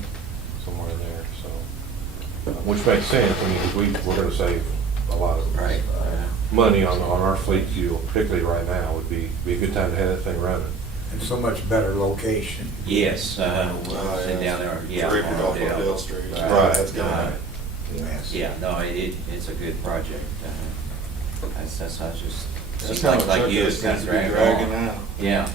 somewhere in there, so, which makes sense. I mean, we're gonna save a lot of Right. money on our fleet fuel, particularly right now, would be a good time to have that thing running. And so much better location. Yes, we'll sit down there, yeah. It's ripped off of Dale. Bill Street. Right. That's gonna, Yes. Yeah, no, it's a good project. That's I was just, that's seems how like much you, it it's kind seems of to be dragging dragging on. out. Yeah,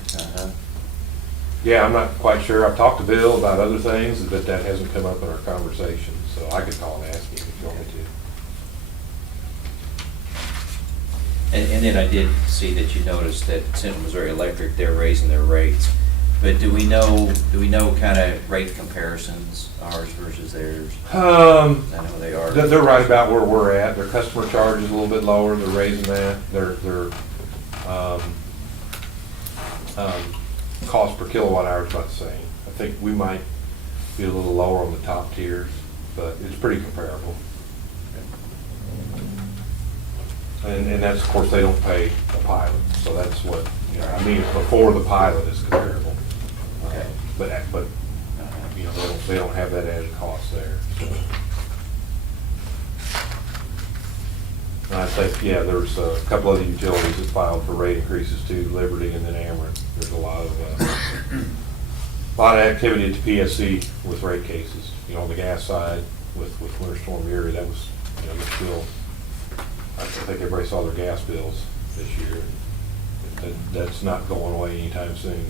Yeah, I'm not quite sure. I've talked to Bill about other things, but that hasn't come up in our conversation, so I could call and ask him if you want me to. and then I did see that you noticed that Central Missouri Electric, they're raising their rates. But do we know kind of rate comparisons, ours versus theirs? I know they are. They're right about where we're at. Their customer charge is a little bit lower. They're raising that. Their cost per kilowatt hour is about the same. I think we might be a little lower on the top tiers, but it's pretty comparable. And that's, of course, they don't pay a pilot, so that's what, you know, I mean, before the pilot is comparable. Okay. But, you know, they don't have that added cost there. And I think, yeah, there's a couple other utilities that filed for rate increases too, Liberty and then Ameren. There's a lot of activity at the PSC with rate cases. You know, on the gas side with Winter Storm Uri, that was, you know, still, I think everybody saw their gas bills this year. That's not going away anytime soon.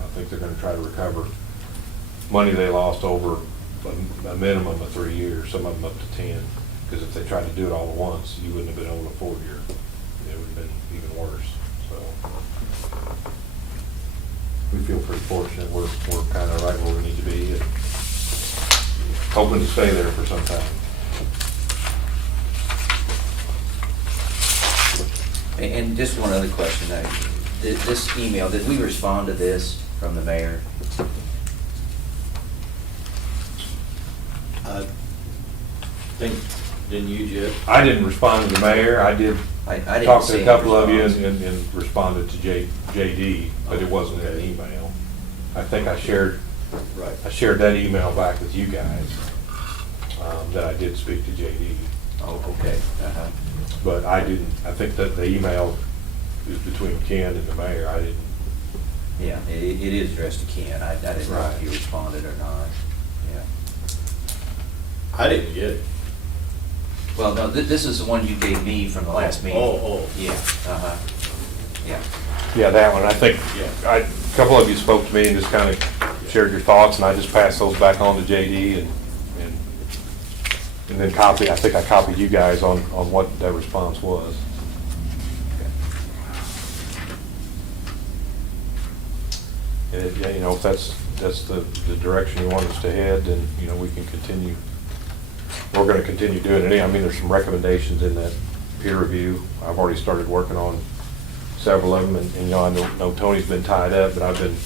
I think they're gonna try to recover money they lost over a minimum of 3 years, some of them up to 10. Because if they tried to do it all at once, you wouldn't have been able to afford it would have been even worse, so. We feel pretty fortunate. We're kind of right where we need to be, and hoping to stay there for some time. And just one other question, this email, did we respond to this from the mayor? I think, didn't you, Jeff? I didn't respond to the mayor. I did I didn't talk see to a any couple of you response. and responded to JD, but it wasn't in an email. I think I shared that email back with you guys, that I did speak to JD. Oh, okay. But I didn't, I think that the email is between Ken and the mayor. I didn't. Yeah, it is addressed to Ken. I didn't know if Right. you responded or not. Yeah. I didn't get it. Well, no, this is the one you gave me from the last meeting. Oh. Yeah, yeah. Yeah, that one. I think, Yeah. a couple of you spoke to me and just kind of shared your thoughts, and I just passed those back on to JD and then I think I copied you guys on what that response was. And, yeah, you know, if that's the direction you want us to head, then, you know, we can continue. We're gonna continue doing it. I mean, there's some recommendations in that peer review. I've already started working on several of them, and you know, I know Tony's been tied up, but I've been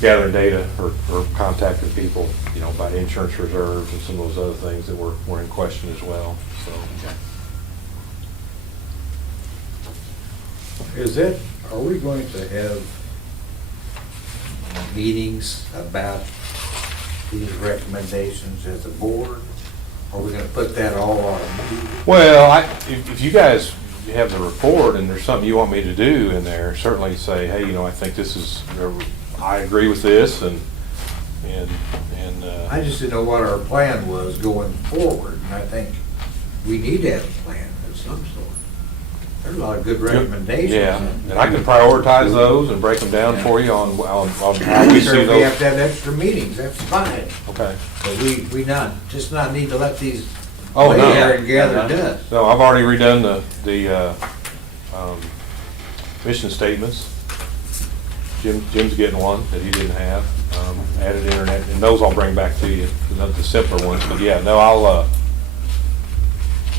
gathering data or contacting people, you know, about insurance reserves and some of those other things that were in question as well, so. Are we going to have meetings about these recommendations as a board? Are we gonna put that all on a meeting? Well, if you guys have the report and there's something you want me to do in there, certainly say, hey, you know, I think this is, I agree with this, and. I just didn't know what our plan was going forward, and I think we need to have a plan of some sort. There's a lot of good recommendations. Yeah, and I can prioritize those and break them down for you on how we Sure, see if we have those. to have extra meetings, that's fine, Okay. but we not need to let these Oh, lay no. there and gather dust. No, I've already redone the mission statements. Jim's getting one that he didn't have, added internet, and those I'll bring back to you, the simpler ones, but yeah, no, I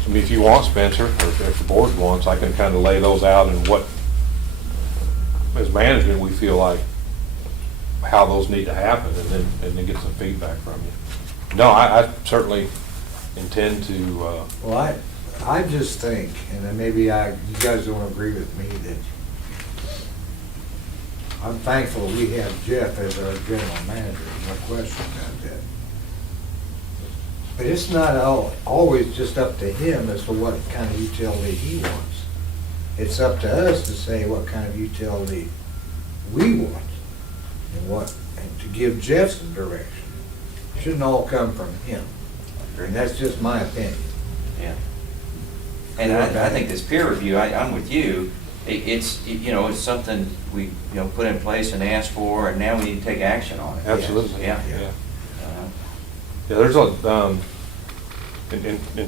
mean, if you want, Spencer, or if the board wants, I can kind of lay those out and what, as management, we feel like, how those need to happen, and then get some feedback from you. No, I certainly intend to, Well, I just think, and then maybe you guys don't agree with me, that I'm thankful we have Jeff as our general manager, no question about that. But it's not always just up to him as to what kind of utility he wants. It's up to us to say what kind of utility we want and to give Jeff some direction. It shouldn't all come from him. And that's just my opinion. Yeah. And I think this peer review, I'm with you, it's something we, put in place and asked for, and now we need to take action on it. absolutely. Yeah. Yeah, there's and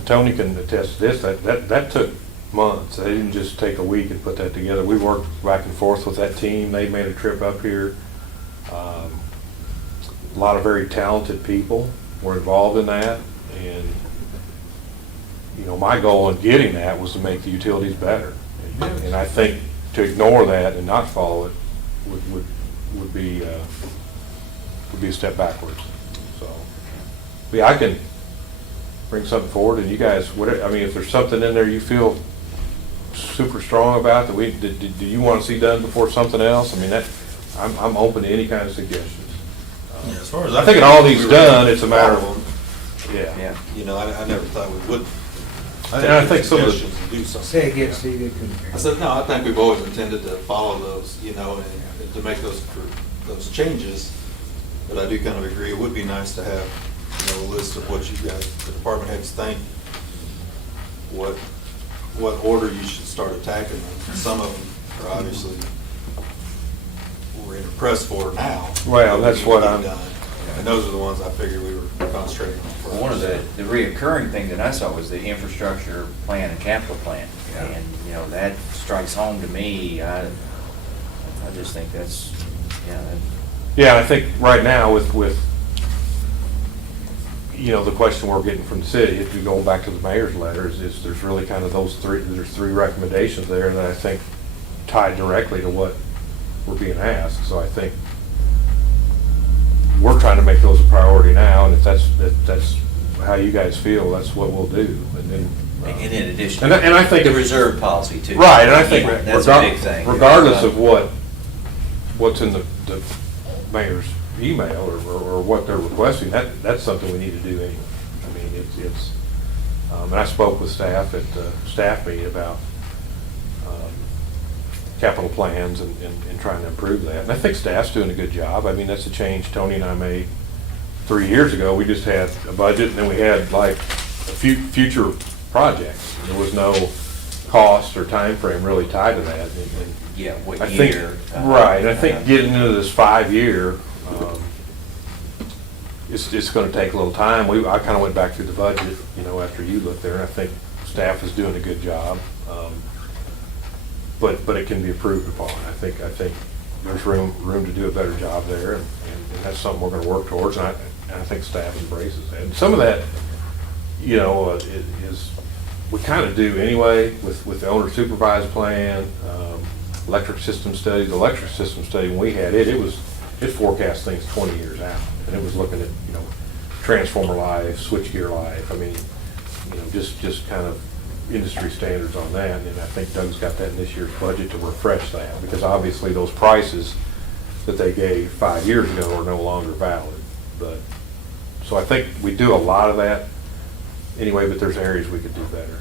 Tony can attest to this, that took months. They didn't just take a week and put that together. We worked back and forth with that team. They made a trip up here. A lot of very talented people were involved in that, and my goal in getting that was to make the utilities better. And I think to ignore that and not follow it would be a step backwards. So, yeah, I can bring something forward, and you guys, if there's something in there you feel super strong about that do you want to see done before something else? I'm open to any kind of suggestions. Yeah, as far as I think in all these done, it's a matter of, Yeah. I never thought we would. And I think some of the- suggestions to do something. Say again, Steve, you couldn't hear. I said, no, I think we've always intended to follow those, and to make those changes. But I do kind of agree, it would be nice to have, a list of what you guys, the department heads think, what order you should start attacking them. Some of them are obviously, we're in a press for now. Well, that's what Need to I'm- be done. And those are the ones I figured we were concentrating on first. One of the reoccurring thing that I saw was the infrastructure plan and capital plan. Yeah. And, that strikes home to me. I just think that's, Yeah, I think right now with the question we're getting from the city, if you go back to the mayor's letter, is there's really kind of there's three recommendations there that I think tie directly to what we're being asked. So I think we're trying to make those a priority now, and if that's how you guys feel, that's what we'll do. And then, and in addition, and I think the reserve policy too. right, and I think That's a big thing. regardless of what's in the mayor's email or what they're requesting, that's something we need to do anyway. It's and I spoke with staff at staff meeting about capital plans and trying to improve that. And I think staff's doing a good job. That's a change Tony and I made 3 years ago. We just had a budget, and then we had like a few future projects. There was no cost or time frame really tied to that. And Yeah, what I think, year? right, and I think getting into this 5-year, it's going to take a little time. I kind of went back through the budget, after you looked there, and I think staff is doing a good job. But it can be improved upon. I think there's room to do a better job there, and that's something we're going to work towards, and I think staff embraces that. And some of that, is we kind of do anyway with the owner supervised plan, electric system study. The electric system study, when we had it forecast things 20 years out, and it was looking at transformer life, switchgear life. Just kind of industry standards on that, and I think Doug's got that in this year's budget to refresh that, because obviously those prices that they gave 5 years ago are no longer valid. So I think we do a lot of that anyway, but there's areas we could do better.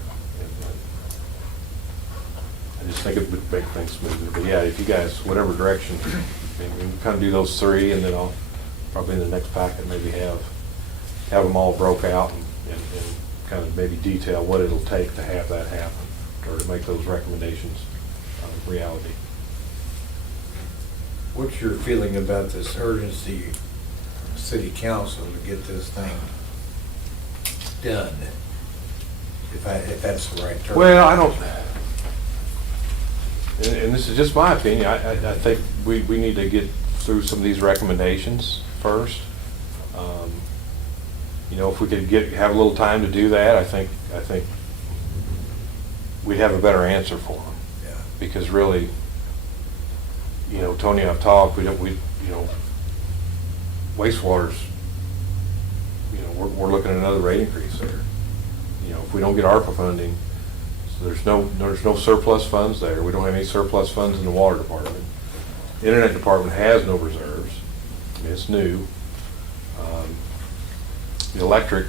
I just think it would make things smoother. But yeah, if you guys, whatever direction, we can kind of do those three, and then I'll probably in the next packet maybe have them all broke out and kind of maybe detail what it'll take to have that happen, or to make those recommendations reality. What's your feeling about this urgency from city council to get this thing done? If that's the right term. Well, I don't, and this is just my opinion, I think we need to get through some of these recommendations first. You know, if we could have a little time to do that, I think we'd have a better answer for them. Yeah. Because really, you know, Tony and I've talked, you know, wastewater's, you know, we're looking at another rate increase there. You know, if we don't get ARPA funding, so there's no surplus funds there. We don't have any surplus funds in the water department. The internet department has no reserves. I mean, it's new. The electric,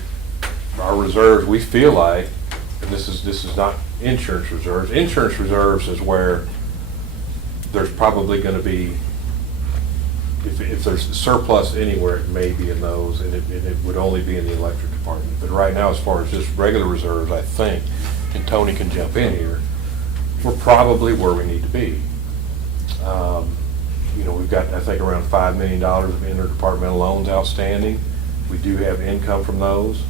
our reserves, we feel like, and this is not insurance reserves. Insurance reserves is where there's probably going to be, if there's surplus anywhere, it may be in those, and it would only be in the electric department. But right now, as far as just regular reserves, I think, and Tony can jump in here, we're probably where we need to be. You know, we've got, I think, around $5 million of interdepartmental loans outstanding. We do have income from those,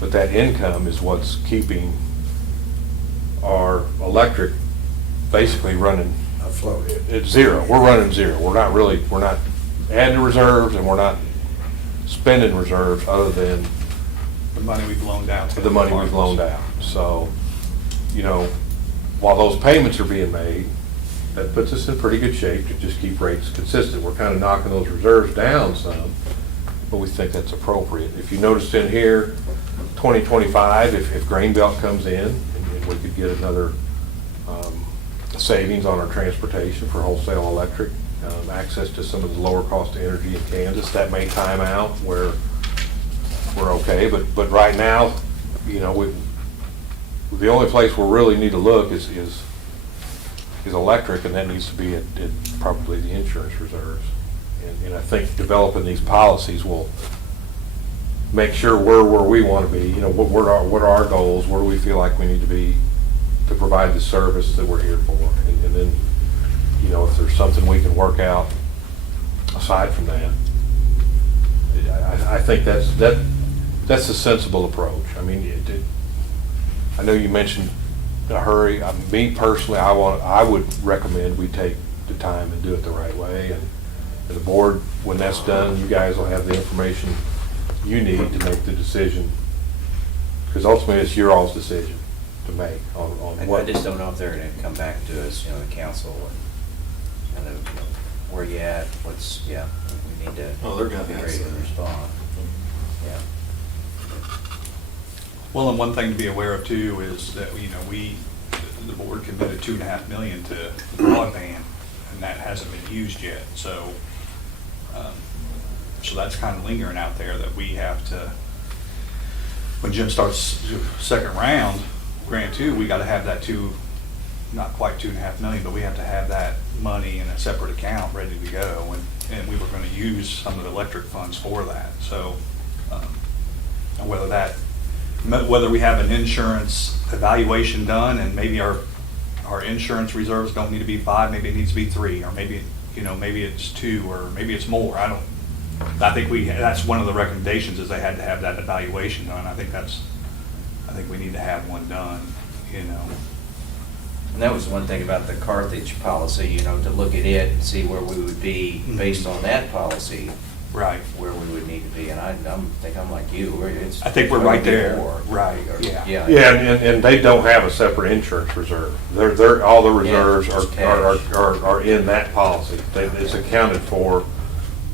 but that income is what's keeping our electric basically running Afloat. at zero. We're running zero. We're not adding to reserves, and we're not spending reserves other than The money we've loaned out. to the money we've loaned out. So, you know, while those payments are being made, that puts us in pretty good shape to just keep rates consistent. We're kind of knocking those reserves down some, but we think that's appropriate. If you noticed in here, 2025, if grain belt comes in, and we could get another savings on our transportation for wholesale electric, access to some of the lower cost energy in Kansas, that may time out where we're okay. But right now, you know, the only place we really need to look is electric, and that needs to be at probably the insurance reserves. And I think developing these policies will make sure we're where we want to be. You know, what are our goals? Where do we feel like we need to be to provide the service that we're here for? And then, you know, if there's something we can work out aside from that, I think that's a sensible approach. I mean, I know you mentioned a hurry. Me personally, I would recommend we take the time and do it the right way. And the board, when that's done, you guys will have the information you need to make the decision, because ultimately it's your all's decision to make on what. I just don't know if they're gonna come back to us, you know, the council, and kind of, you know, where you at, we need to Oh, they're gonna be have ready to some. respond. Yeah. Well, and one thing to be aware of too is that, you know, the board committed $2.5 million to broadband, and that hasn't been used yet. So that's kind of lingering out there that we have to, when Jim starts second round, grant two, we got to have that not quite $2.5 million, but we have to have that money in a separate account ready to go. And we were going to use some of the electric funds for that. So whether we have an insurance evaluation done, and maybe our insurance reserves don't need to be 5, maybe it needs to be 3, or maybe, you know, maybe it's 2, or maybe it's more. I think that's one of the recommendations, is they had to have that evaluation done. I think we need to have one done, you know. And that was one thing about the Carthage policy, you know, to look at it and see where we would be based on that policy. Right. Where we would need to be, and I think I'm like you, I think we're right there. More. Right, yeah. Yeah, and they don't have a separate insurance reserve. They're all the reserves are in that policy. It's accounted for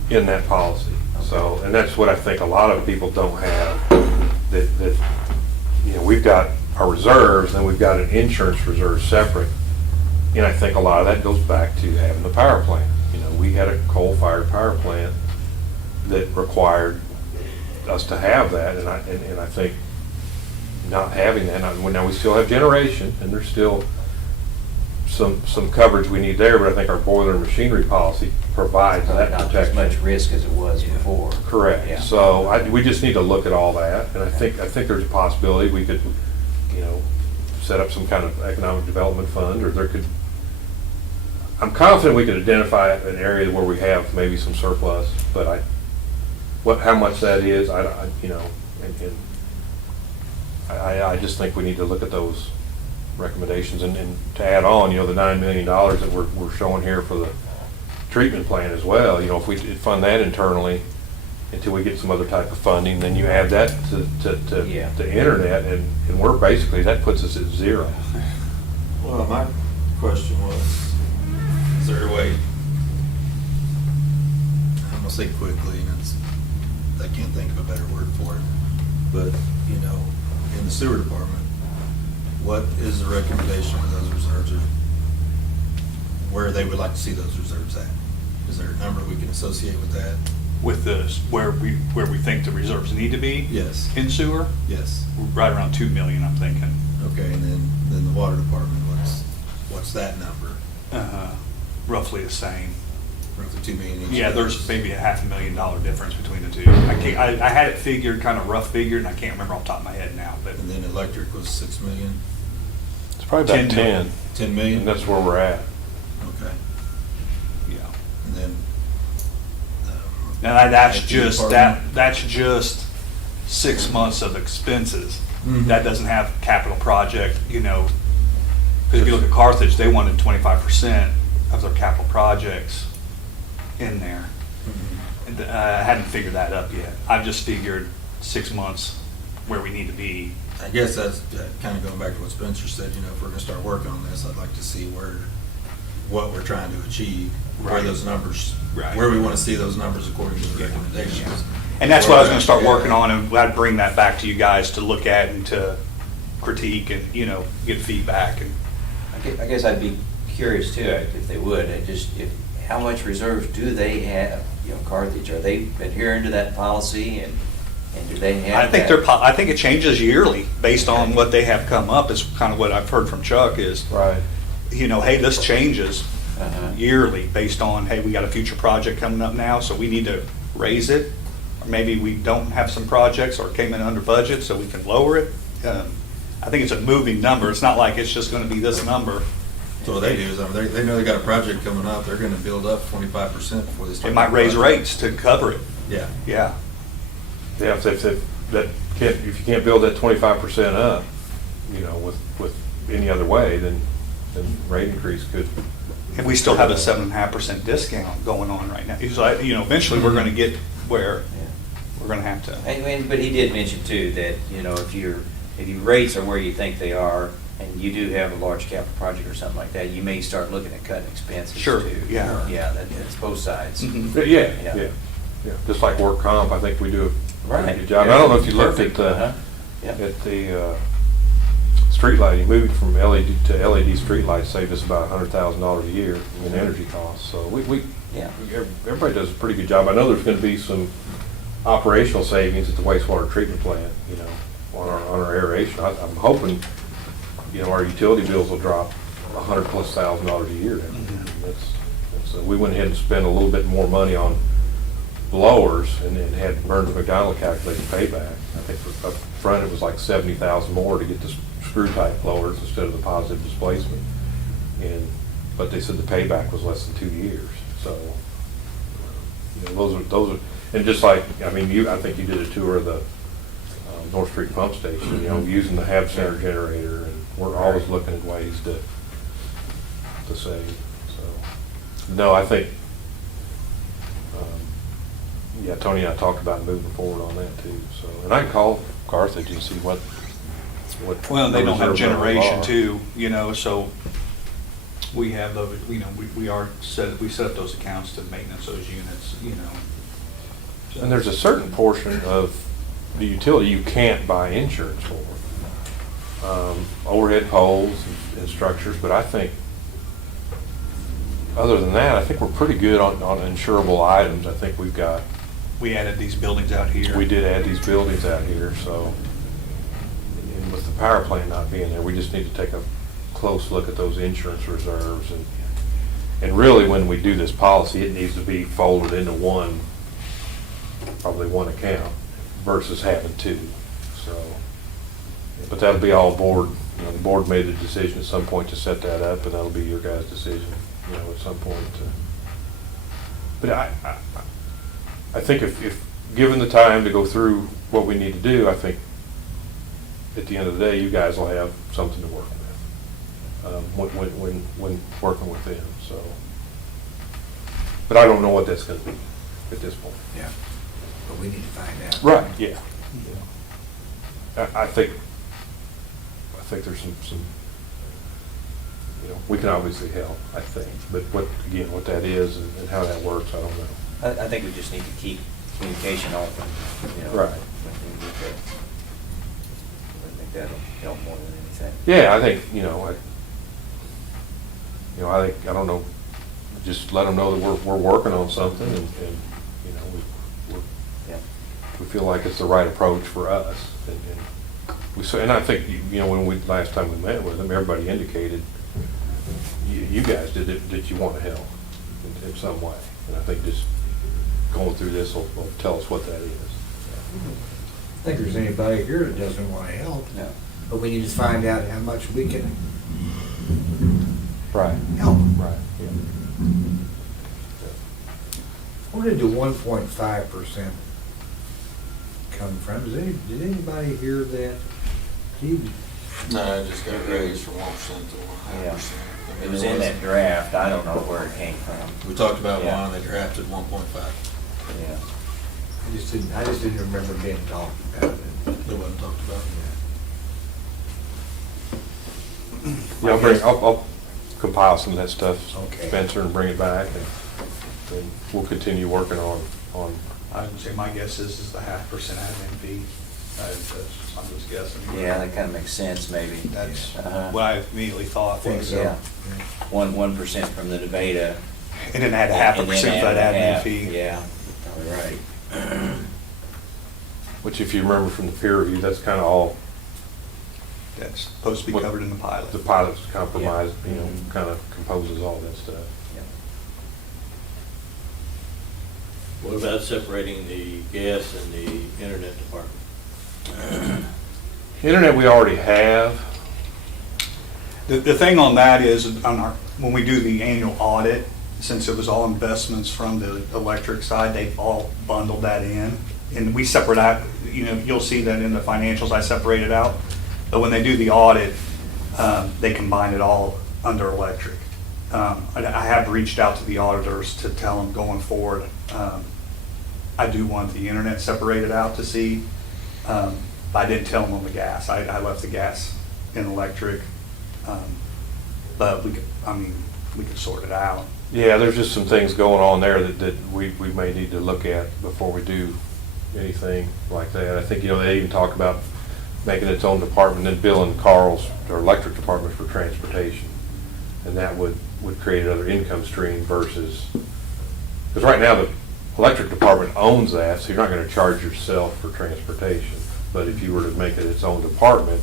in that policy. So, and that's what I think a lot of people don't have. That you know, we've got our reserves, and we've got an insurance reserve separate. And I think a lot of that goes back to having the power plant. You know, we had a coal-fired power plant that required us to have that, and I think not having that, now we still have generation, and there's still some coverage we need there, but I think our boiler and machinery policy provides that Not as protection. much risk as it was before. Correct. Yeah. So we just need to look at all that, and I think there's a possibility we could, you know, set up some kind of economic development fund, or there could. I'm confident we could identify an area where we have maybe some surplus, but how much that is, I just think we need to look at those recommendations. And to add on, the $9 million that we're showing here for the treatment plan as well, if we fund that internally until we get some other type of funding, then you add that to internet, and we're basically, that puts us at zero. Well, my question was, is there a way, I'm gonna say quickly, and I can't think of a better word for it, but, in the sewer department, what is the recommendation of those reserves, or where they would like to see those reserves at? Is there a number we can associate with that? With this, where we think the reserves need to be? Yes. In sewer? Yes. Right around 2 million, I'm thinking. Okay, and then the water department, what's that number? Roughly the same. Roughly 2 million each? Yeah, there's maybe a $500,000 difference between the two. I had it figured, kind of rough figured, and I can't remember off the top of my head now, but. And then electric was 6 million? It's probably about 10. 10 million? And that's where we're at. Okay. Yeah. And then. And that's IT just, department? that's just 6 months of expenses. Mhm. That doesn't have capital project, because if you look at Carthage, they wanted 25% of their capital projects in there. Mhm. And I hadn't figured that up yet. I've just figured 6 months where we need to be. I guess that's kind of going back to what Spencer said, if we're gonna start working on this, I'd like to see what we're trying to achieve, where Right. those numbers, Right. where we want to see those numbers according to the Yeah. recommendations. And that's what I was gonna start Yeah. working on, and I'd bring that back to you guys to look at and to critique and, get feedback. And I guess I'd be curious too, if they would, how much reserves do they have, Carthage? Are they adhering to that policy, and do they have I think that? I think it changes yearly based on what they have come up, is kind of what I've heard from Chuck is, Right. hey, this changes Uh-huh. yearly based on, hey, we got a future project coming up now, so we need to raise it. Or maybe we don't have some projects or came in under budget, so we can lower it. I think it's a moving number. It's not like it's just gonna be this number. So what they do is, they know they got a project coming up, they're gonna build up 25% before they start. They might raise the project. rates to cover it. Yeah. Yeah. Yeah, if you can't build that 25% up, with any other way, then rate increase could. And we still have a 7.5% discount going on right now. He's like, eventually we're gonna get where we're gonna have to. But he did mention too that, if your rates are where you think they are, and you do have a large capital project or something like that, you may start looking at cutting expenses Sure, too. yeah. Yeah, that's both sides. Mhm. Yeah. Yeah. Just like work comp, I think we do a pretty Right. good job. I don't know if you looked at Perfect. Yeah. the street lighting, moving from LED to LED street lights saved us about $100,000 a year in energy costs. So Yeah. everybody does a pretty good job. I know there's gonna be some operational savings at the wastewater treatment plant, on our aeration. I'm hoping, our utility bills will drop $100,000+ a year. We went ahead and spent a little bit more money on blowers and had Burns McDonald calculate the payback. I think up front it was like $70,000 more to get the screw type blowers instead of the positive displacement. But they said the payback was less than 2 years. So, those are, and just like, I think you did a tour of the North Street Pump Station, using the Hab Center generator, and we're always looking at ways to save. So, no, I think, Tony and I talked about moving forward on that too. So, and I can call Carthage and see what. Well, they don't have reserve levels generation are. too, so we have those, we set up those accounts to maintenance those units, And there's a certain portion of the utility you can't buy insurance for. Overhead poles and structures, but I think, other than that, I think we're pretty good on insurable items. I think we added these buildings out here. we did add these buildings out here, so. And with the power plant not being there, we just need to take a close look at those insurance reserves. And really, when we do this policy, it needs to be folded into probably one account versus having two. So, but that'll be all board, the board made a decision at some point to set that up, and that'll be your guys' decision, at some point. But I think if given the time to go through what we need to do, I think at the end of the day, you guys will have something to work with. when working with them, so. But I don't know what that's gonna be at this point. Yeah, but we need to find out. Right, yeah. I think there's some, we can obviously help, I think, but what that is and how that works, I don't know. I think we just need to keep communication open, Right. I think that'll help more than anything. Yeah, I think, I don't know, just let them know that we're working on something and Yeah. we feel like it's the right approach for us. And I think, when last time we met with them, everybody indicated, you guys did it, that you want to help in some way. And I think just going through this will tell us what that is. I think there's anybody here that doesn't want to help. No. But we need to find out how much we can Right. help. Right, yeah. Where did the 1.5% come from? Did anybody hear that? No, I just got raised from 1% to 1.5%. It was in that draft, I don't know where it came from. We talked about Yeah. one, they drafted 1.5. Yeah. I just didn't remember being talked about it. It wasn't talked about. Yeah, I'll compile some of that stuff, Okay. Spencer, and bring it back, and we'll continue working on. I would say my guess is the 0.5% admin fee. I'm just guessing. Yeah, that kind of makes sense, maybe. That's Uh-huh. what I immediately thought. Think so. Yeah. 1% from the Nevada. And then add 0.5% for that and then admin add fee. Yeah, probably right. Which, if you remember from the peer review, that's kind of all That's supposed to be What- covered in the pilot. the pilot's compromise, Yeah. kind of composes all that stuff. What about separating the gas and the internet department? Internet we already have. The thing on that is, when we do the annual audit, since it was all investments from the electric side, they've all bundled that in. And we separate out, you'll see that in the financials, I separated out. But when they do the audit, they combine it all under electric. I have reached out to the auditors to tell them going forward, I do want the internet separated out to see. But I didn't tell them on the gas. I left the gas in electric. But we could sort it out. Yeah, there's just some things going on there that we may need to look at before we do anything like that. I think, they even talk about making its own department, then billing Carl's, or electric department, for transportation. And that would create another income stream versus, because right now the electric department owns that, so you're not going to charge yourself for transportation. But if you were to make it its own department,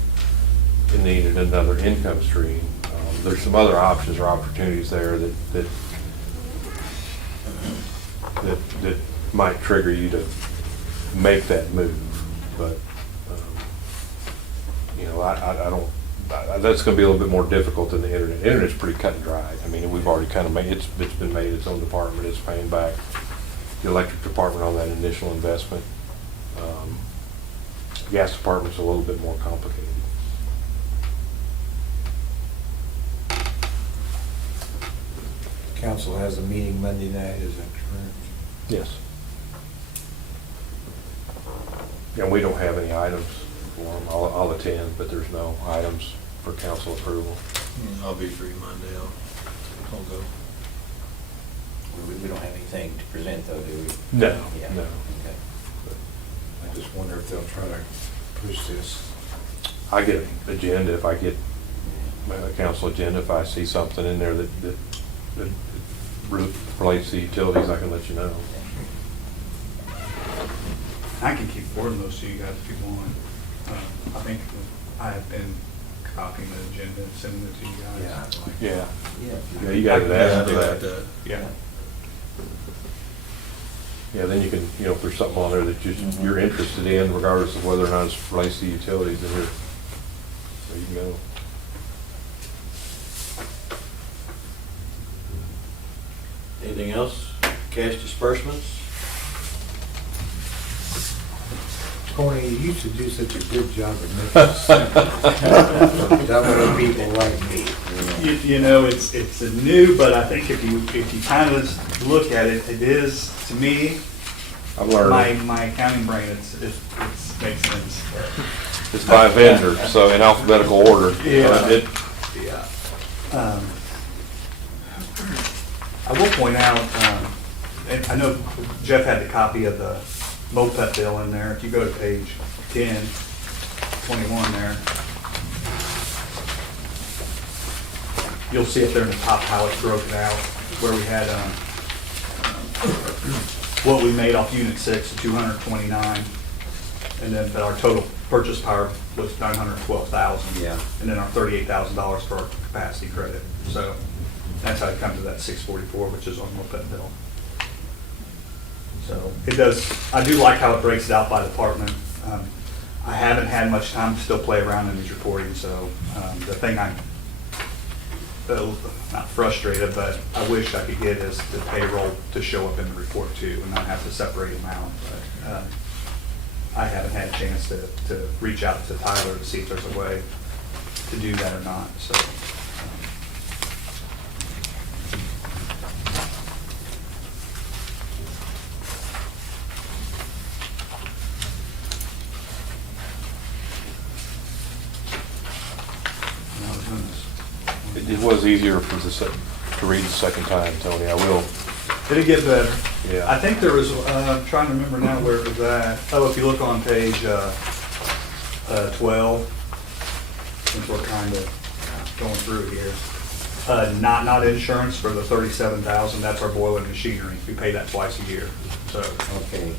it needed another income stream. There's some other options or opportunities there that might trigger you to make that move. But, I don't, that's going to be a little bit more difficult than the internet. Internet's pretty cut and dried. I mean, we've already kind of it's been made its own department. It's paying back the electric department on that initial investment. Gas department's a little bit more complicated. Council has a meeting Monday night, is that correct? Yes. And we don't have any items for them. I'll attend, but there's no items for council approval. I'll be free Monday, I'll go. We don't have anything to present, though, do we? No, Yeah. no. Okay. I just wonder if they'll try to push this. I get an agenda if I get a council agenda, if I see something in there that relates to utilities, I can let you know. I can keep forwarding those to you guys if you want. I think I have been copying the agenda and sending it to you guys. Yeah. Yeah. Yeah, you got it asked for Yeah, that. Yeah. Yeah, then you can, if there's something on there that you're interested in, regardless of whether or not it relates to utilities, then there you go. Anything else? Cash disbursements? Tony, you used to do such a good job of making sense. Some of the people like me. You know, it's new, but I think if you kind of look at it, it is, to me, I'm learning. my accounting brain, it makes sense. It's by vendor, so in alphabetical order. Yeah. It- Yeah. I will point out, and I know Jeff had the copy of the MOPET bill in there. If you go to page 10, 21 there, you'll see up there in the top how it's broken out, where we had what we made off Unit 6, 229, and then our total purchase power was 912,000. Yeah. And then our $38,000 for our capacity credit. So that's how it comes to that 644, which is on the MOPET bill. So it does, I do like how it breaks it out by department. I haven't had much time to still play around in these reporting, so the thing I'm not frustrated, but I wish I could get is the payroll to show up in the report too, and not have to separate them out. But I haven't had a chance to reach out to Tyler to see if there's a way to do that or not, so. It was easier for to read the second time, Tony, I will. Did it get better? Yeah. I think there was, I'm trying to remember now where it was at. Oh, if you look on page 12, since we're kind of going through here. Not insurance for the $37,000, that's our boiler and machinery. We pay that twice a year, so. Okay.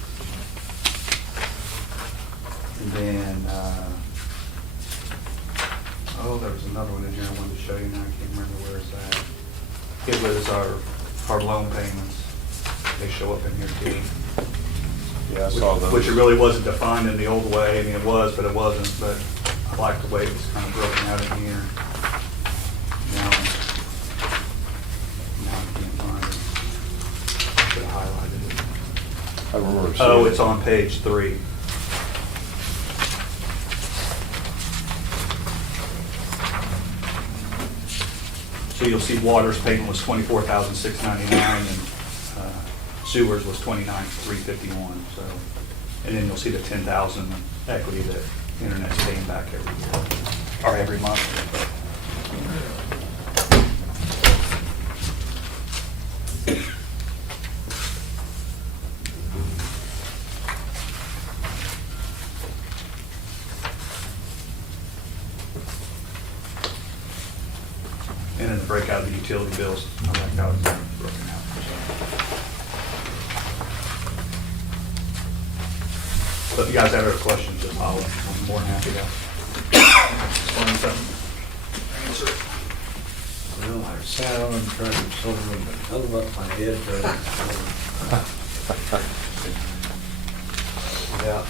And then, there was another one in here I wanted to show you, now I can't remember where it's at. It was our loan payments. They show up in here too. Yeah, I saw those. Which it really wasn't defined in the old way. I mean, it was, but it wasn't. But I like the way it was kind of broken out in here. Now I can't find it. Should have highlighted it. I remember Oh, seeing it's it. on page 3. So you'll see water's payment was $24,699 and sewers was $29,351. So, and then you'll see the $10,000 equity that internet's paying back every year or every month. And then the breakout of the utility bills, I like how it's broken out. So if you guys have any questions, just holler. I'm more than happy to explain something. Answer it. Well, I sat on and tried to solve them, but held up my head. Yeah.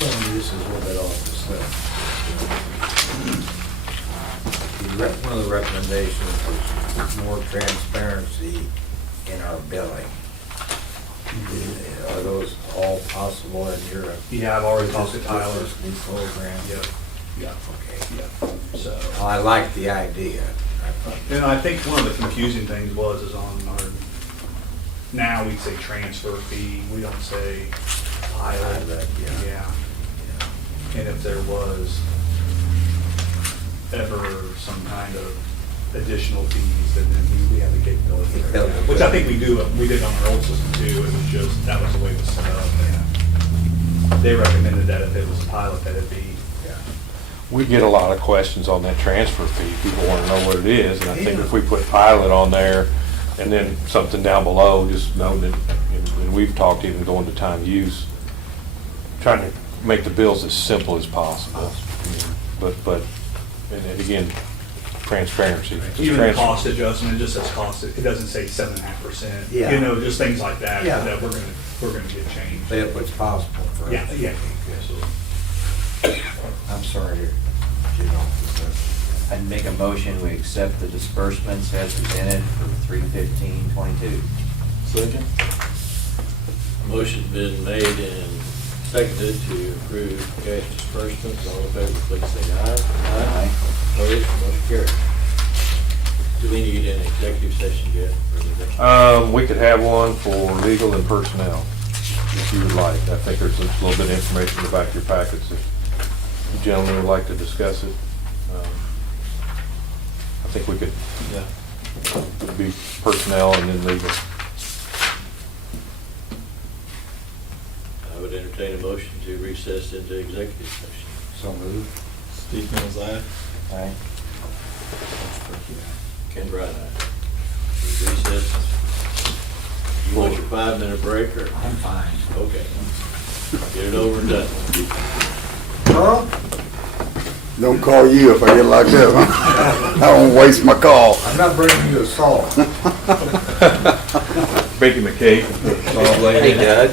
Well, this is a little bit off the slip. One of the recommendations was more transparency in our billing. Are those all possible in your? Yeah, I've already talked to Tyler. This new program? Yep. Yeah. Okay. Yeah. So. I like the idea. I thought- And I think one of the confusing things is on our, now we say transfer fee, we don't say pilot. Pilot, yeah. Yeah. And if there was ever some kind of additional fees, then we have the capability there. Which I think we did on our old system too, it was just, that was the way it was set up. And they recommended that if it was a pilot, that it be. We get a lot of questions on that transfer fee. People want to know what it is, and I think if we put pilot on there and then something down below, just know that, and we've talked even going to time use, trying to make the bills as simple as possible. But, and then again, transparency. Just Even the transfer. cost adjustment, it just says cost, it doesn't say 7.5%. Yeah. You know, just things like that, Yeah. that we're gonna get changed. Say what's possible for us. Yeah, yeah. I'm sorry, you know. I'd make a motion, we accept the disbursements as presented for 3/15/22. Second. Motion's been made and seconded to approve cash disbursements. All in favor, please say aye. Aye. Opposed, motion carried. Do we need an executive session yet? or anything? We could have one for legal and personnel, if you would like. I think there's a little bit of information in the back of your packets if you gentlemen would like to discuss it. I think we could, it'd be personnel and then legal. I would entertain a motion to recess into executive session. So moved. Steve Mills, aye. Aye. Ken Bryant, aye. Recess. You want your 5-minute break, or? I'm fine. Okay. Get it over and done. Carl? Don't call you if I get like that. I won't waste my call. I'm not bringing you a salt. Baking the cake. Hey, Doug.